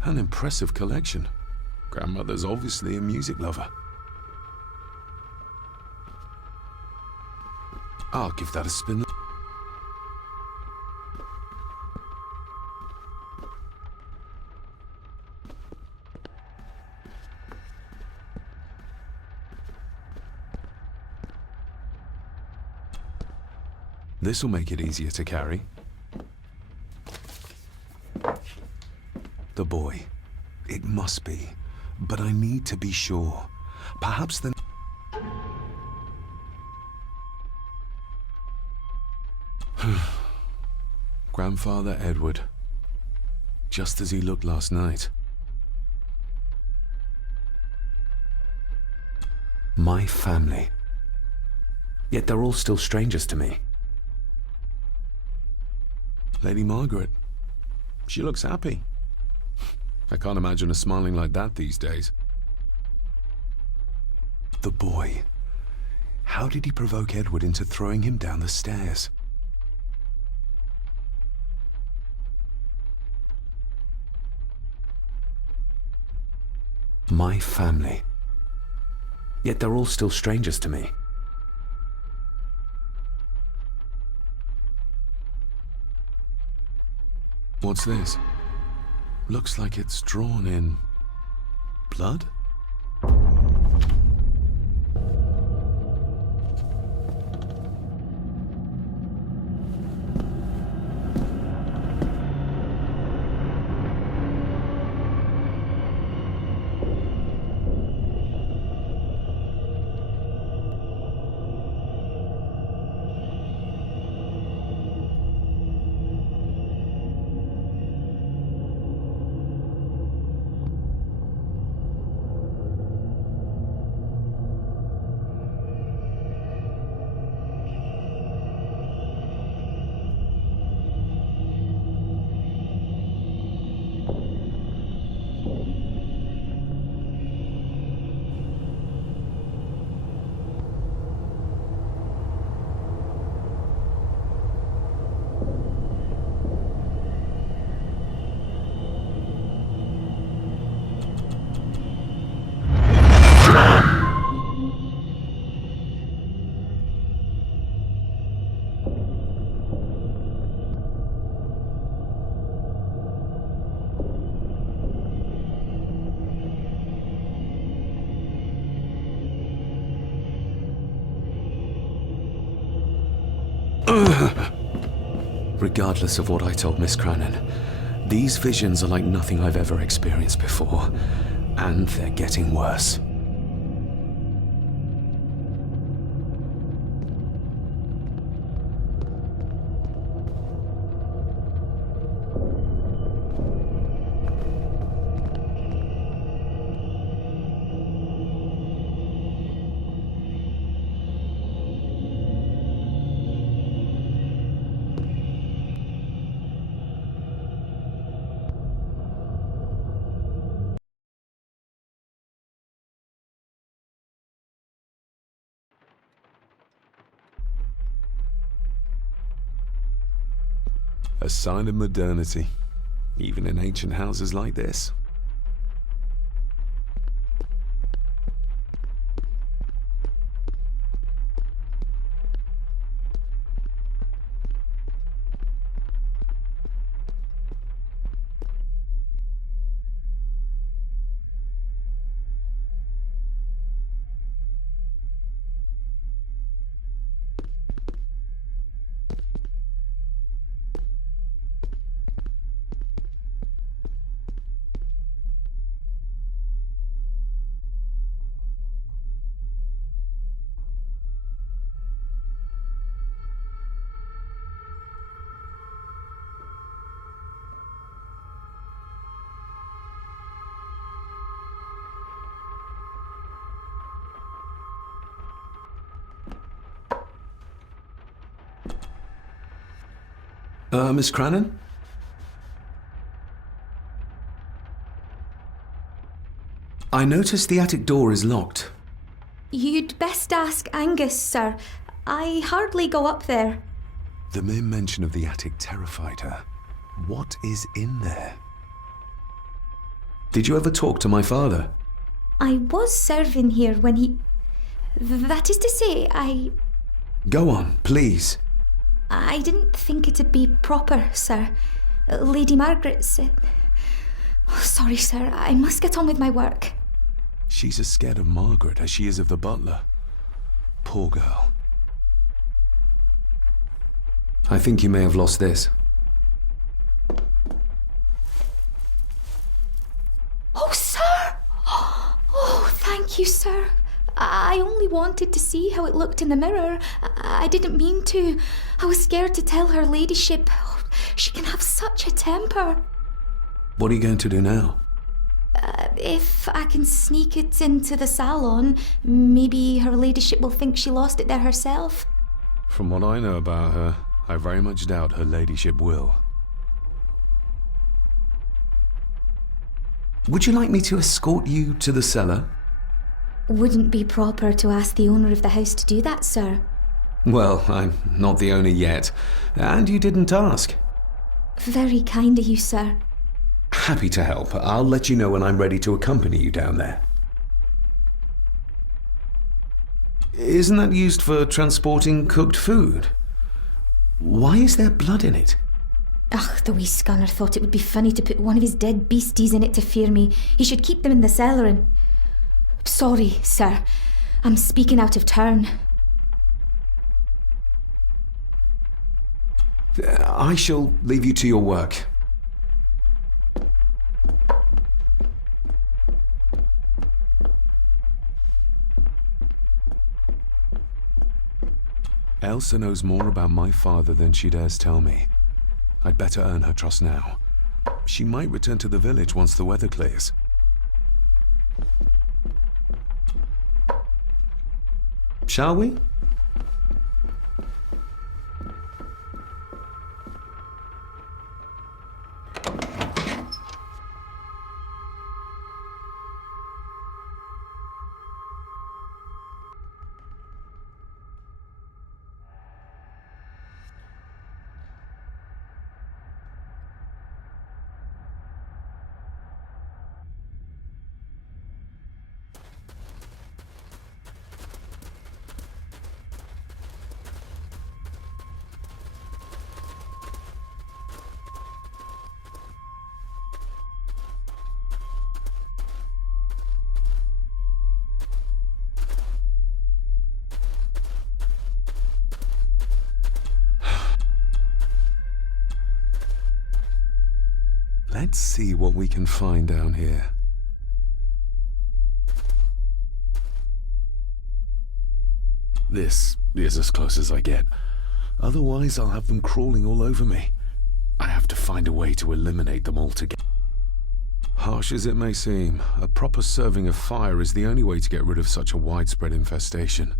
An impressive collection. Grandmother's obviously a music lover. I'll give that a spin. This'll make it easier to carry. The boy. It must be. But I need to be sure. Perhaps the... Grandfather Edward. Just as he looked last night. My family. Yet they're all still strangers to me. Lady Margaret. She looks happy. I can't imagine her smiling like that these days. The boy. How did he provoke Edward into throwing him down the stairs? My family. Yet they're all still strangers to me. What's this? Looks like it's drawn in blood? Regardless of what I told Miss Crannan, these visions are like nothing I've ever experienced before, and they're getting worse. A sign of modernity, even in ancient houses like this. Miss Crannan? I noticed the attic door is locked. You'd best ask Angus, sir. I hardly go up there. The mere mention of the attic terrified her. What is in there? Did you ever talk to my father? I was serving here when he... That is to say, Go on, please. I didn't think it'd be proper, sir. Lady Margaret said... Oh, sorry, sir. I must get on with my work. She's as scared of Margaret as she is of the butler. Poor girl. I think you may have lost this. Oh, sir! Oh, thank you, sir. I only wanted to see how it looked in the mirror. I didn't mean to. I was scared to tell her ladyship. Oh, she can have such a temper. What are you going to do now? If I can sneak it into the salon, maybe her ladyship will think she lost it there herself. From what I know about her, I very much doubt her ladyship will. Would you like me to escort you to the cellar? Wouldn't be proper to ask the owner of the house to do that, sir. Well, I'm not the owner yet, and you didn't ask. Very kind of you, sir. Happy to help. I'll let you know when I'm ready to accompany you down there. Isn't that used for transporting cooked food? Why is there blood in it? Ugh, the wee scunner thought it would be funny to put one of his dead beasties in it to fear me. He should keep them in the cellar and... Sorry, sir. I'm speaking out of turn. I shall leave you to your work. Elsa knows more about my father than she dares tell me. I'd better earn her trust now. She might return to the village once the weather clears. Shall we? Let's see what we can find down here. This is as close as I get. Otherwise, I'll have them crawling all over me. I have to find a way to eliminate them altogether. Harsh as it may seem, a proper serving of fire is the only way to get rid of such a widespread infestation.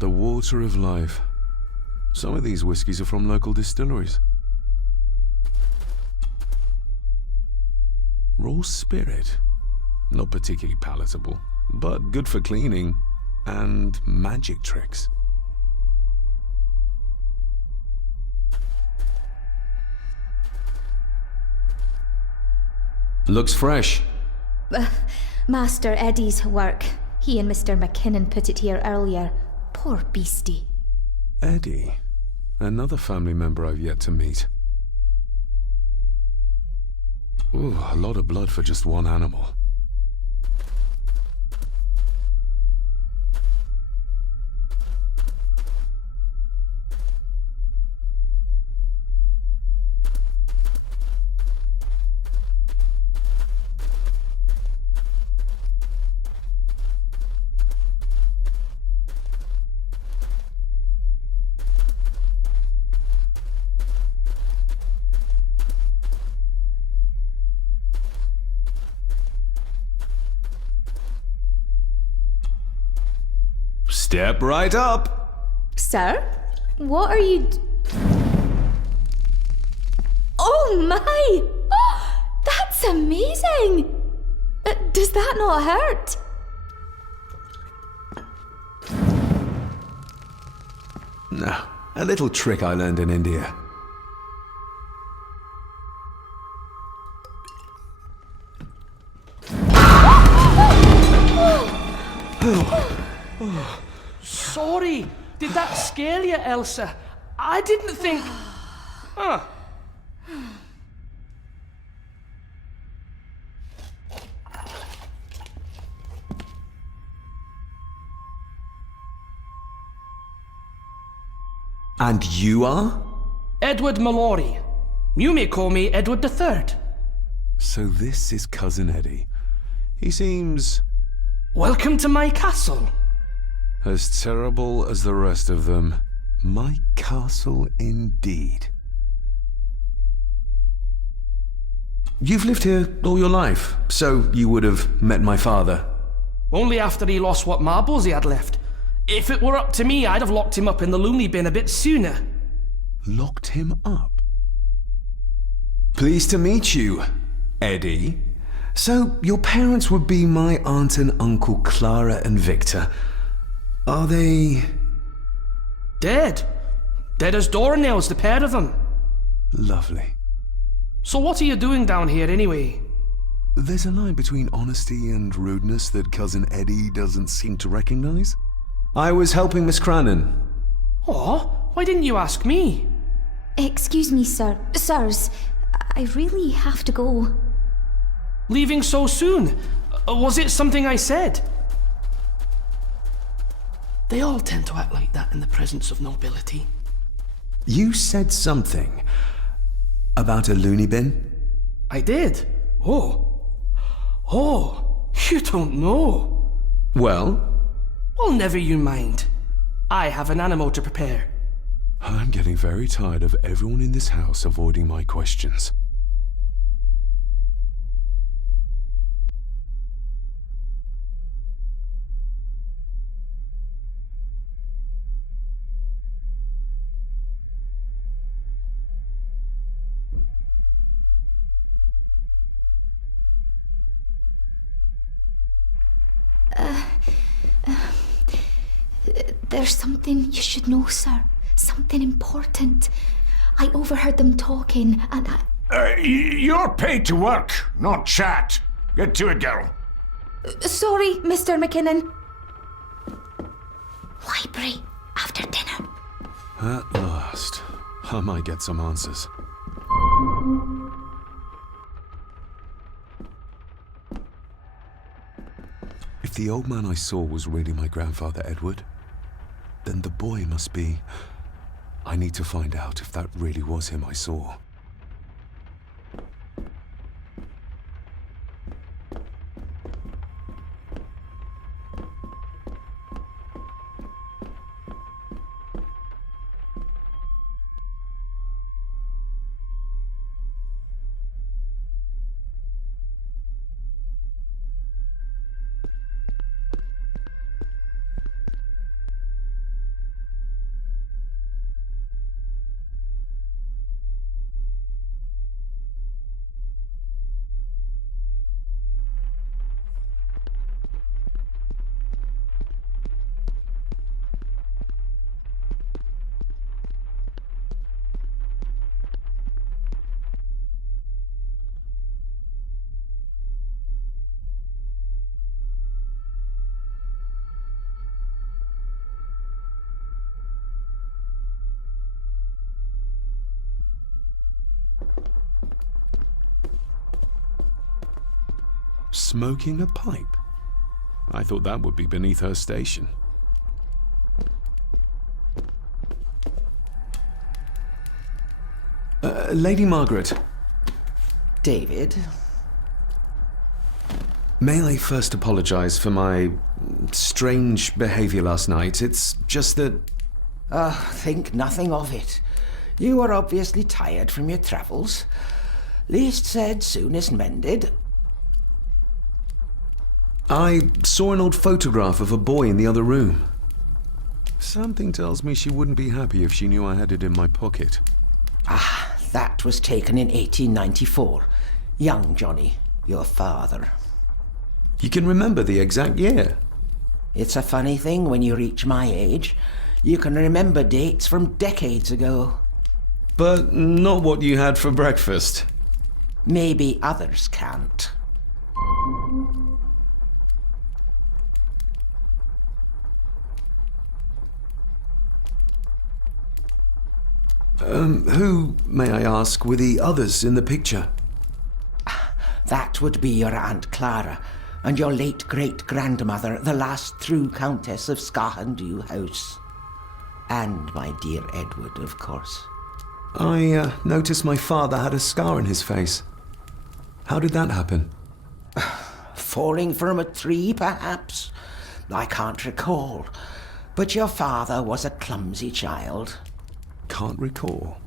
The water of life. Some of these whiskies are from local distilleries. Raw spirit. Not particularly palatable, but good for cleaning and magic tricks. Looks fresh. Master Eddie's work. He and Mr. McKinnon put it here earlier. Poor beastie. Eddie. Another family member I've yet to meet. Ooh, a lot of blood for just one animal. Step right up. Sir? What are you... Oh my! Oh, that's amazing! Does that not hurt? No, a little trick I learned in India. Sorry, did that scare you, Elsa? I didn't think... And you are? Edward Mallory. You may call me Edward III. So this is Cousin Eddie. He seems... Welcome to my castle. as terrible as the rest of them. My castle indeed. You've lived here all your life, so you would have met my father. Only after he lost what marbles he had left. If it were up to me, I'd have locked him up in the loony bin a bit sooner. Locked him up? Pleased to meet you, Eddie. So, your parents would be my aunt and uncle Clara and Victor. Are they... Dead. Dead as doornails, the pair of them. Lovely. So what are you doing down here anyway? There's a line between honesty and rudeness that Cousin Eddie doesn't seem to recognize. I was helping Miss Crannan. Oh, why didn't you ask me? Excuse me, sirs. I really have to go. Leaving so soon? Was it something I said? They all tend to act like that in the presence of nobility. You said something about a loony bin? I did. Oh, you don't know. Well? Well, never you mind. I have an animal to prepare. I'm getting very tired of everyone in this house avoiding my questions. There's something you should know, sir. Something important. I overheard them talking, and You're paid to work, not chat. Get to it, girl. Sorry, Mr. McKinnon. Library, after dinner. At last. I might get some answers. If the old man I saw was really my grandfather Edward, then the boy must be... I need to find out if that really was him I saw. Smoking a pipe? I thought that would be beneath her station. Lady Margaret. David? May I first apologize for my strange behavior last night? It's just that... Think nothing of it. You were obviously tired from your travels. Least said, soonest mended. I saw an old photograph of a boy in the other room. Something tells me she wouldn't be happy if she knew I had it in my pocket. Ah, that was taken in 1894. Young Johnny, your father. You can remember the exact year? It's a funny thing when you reach my age. You can remember dates from decades ago. But not what you had for breakfast. Maybe others can't. Who, may I ask, were the others in the picture? That would be your Aunt Clara, and your late great-grandmother, the last true Countess of Scahandew House. And my dear Edward, of course. I noticed my father had a scar on his face. How did that happen? Falling from a tree, perhaps? I can't recall. But your father was a clumsy child. Can't recall.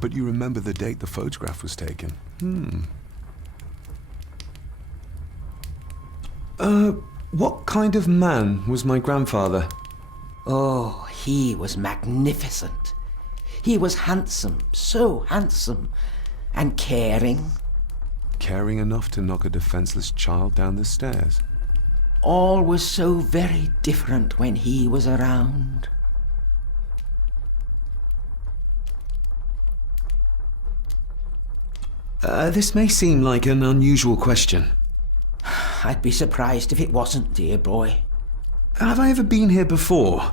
But you remember the date the photograph was taken? What kind of man was my grandfather? Oh, he was magnificent. He was handsome, so handsome, and caring. Caring enough to knock a defenseless child down the stairs. All was so very different when he was around. This may seem like an unusual question. I'd be surprised if it wasn't, dear boy. Have I ever been here before?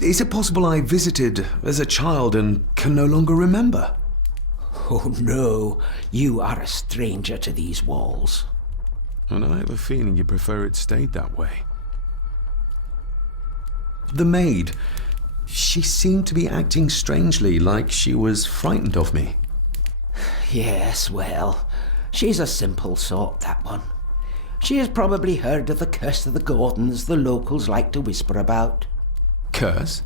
Is it possible I visited as a child and can no longer remember? Oh no, you are a stranger to these walls. And I have a feeling you prefer it stayed that way. The maid, she seemed to be acting strangely, like she was frightened of me. Yes, well, she's a simple sort, that one. She has probably heard of the curse of the Gordons the locals like to whisper about. Curse?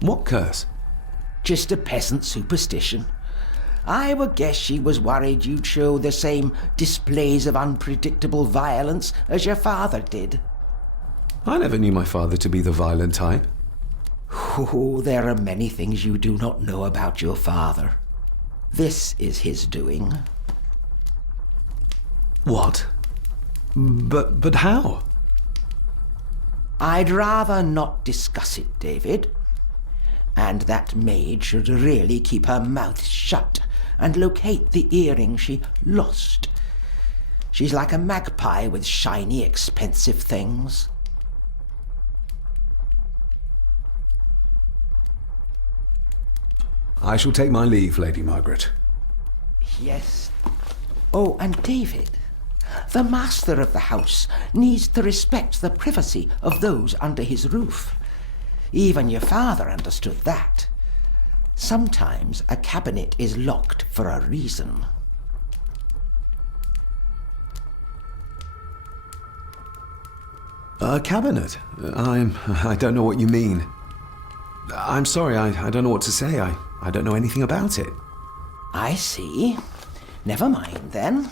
What curse? Just a peasant superstition. I would guess she was worried you'd show the same displays of unpredictable violence as your father did. I never knew my father to be the violent type. Oh, there are many things you do not know about your father. This is his doing. What? But how? I'd rather not discuss it, David. And that maid should really keep her mouth shut and locate the earring she lost. She's like a magpie with shiny, expensive things. I shall take my leave, Lady Margaret. Yes. Oh, and David, the master of the house needs to respect the privacy of those under his roof. Even your father understood that. Sometimes a cabinet is locked for a reason. A cabinet? I don't know what you mean. I'm sorry, I don't know what to say. I don't know anything about it. I see. Never mind, then.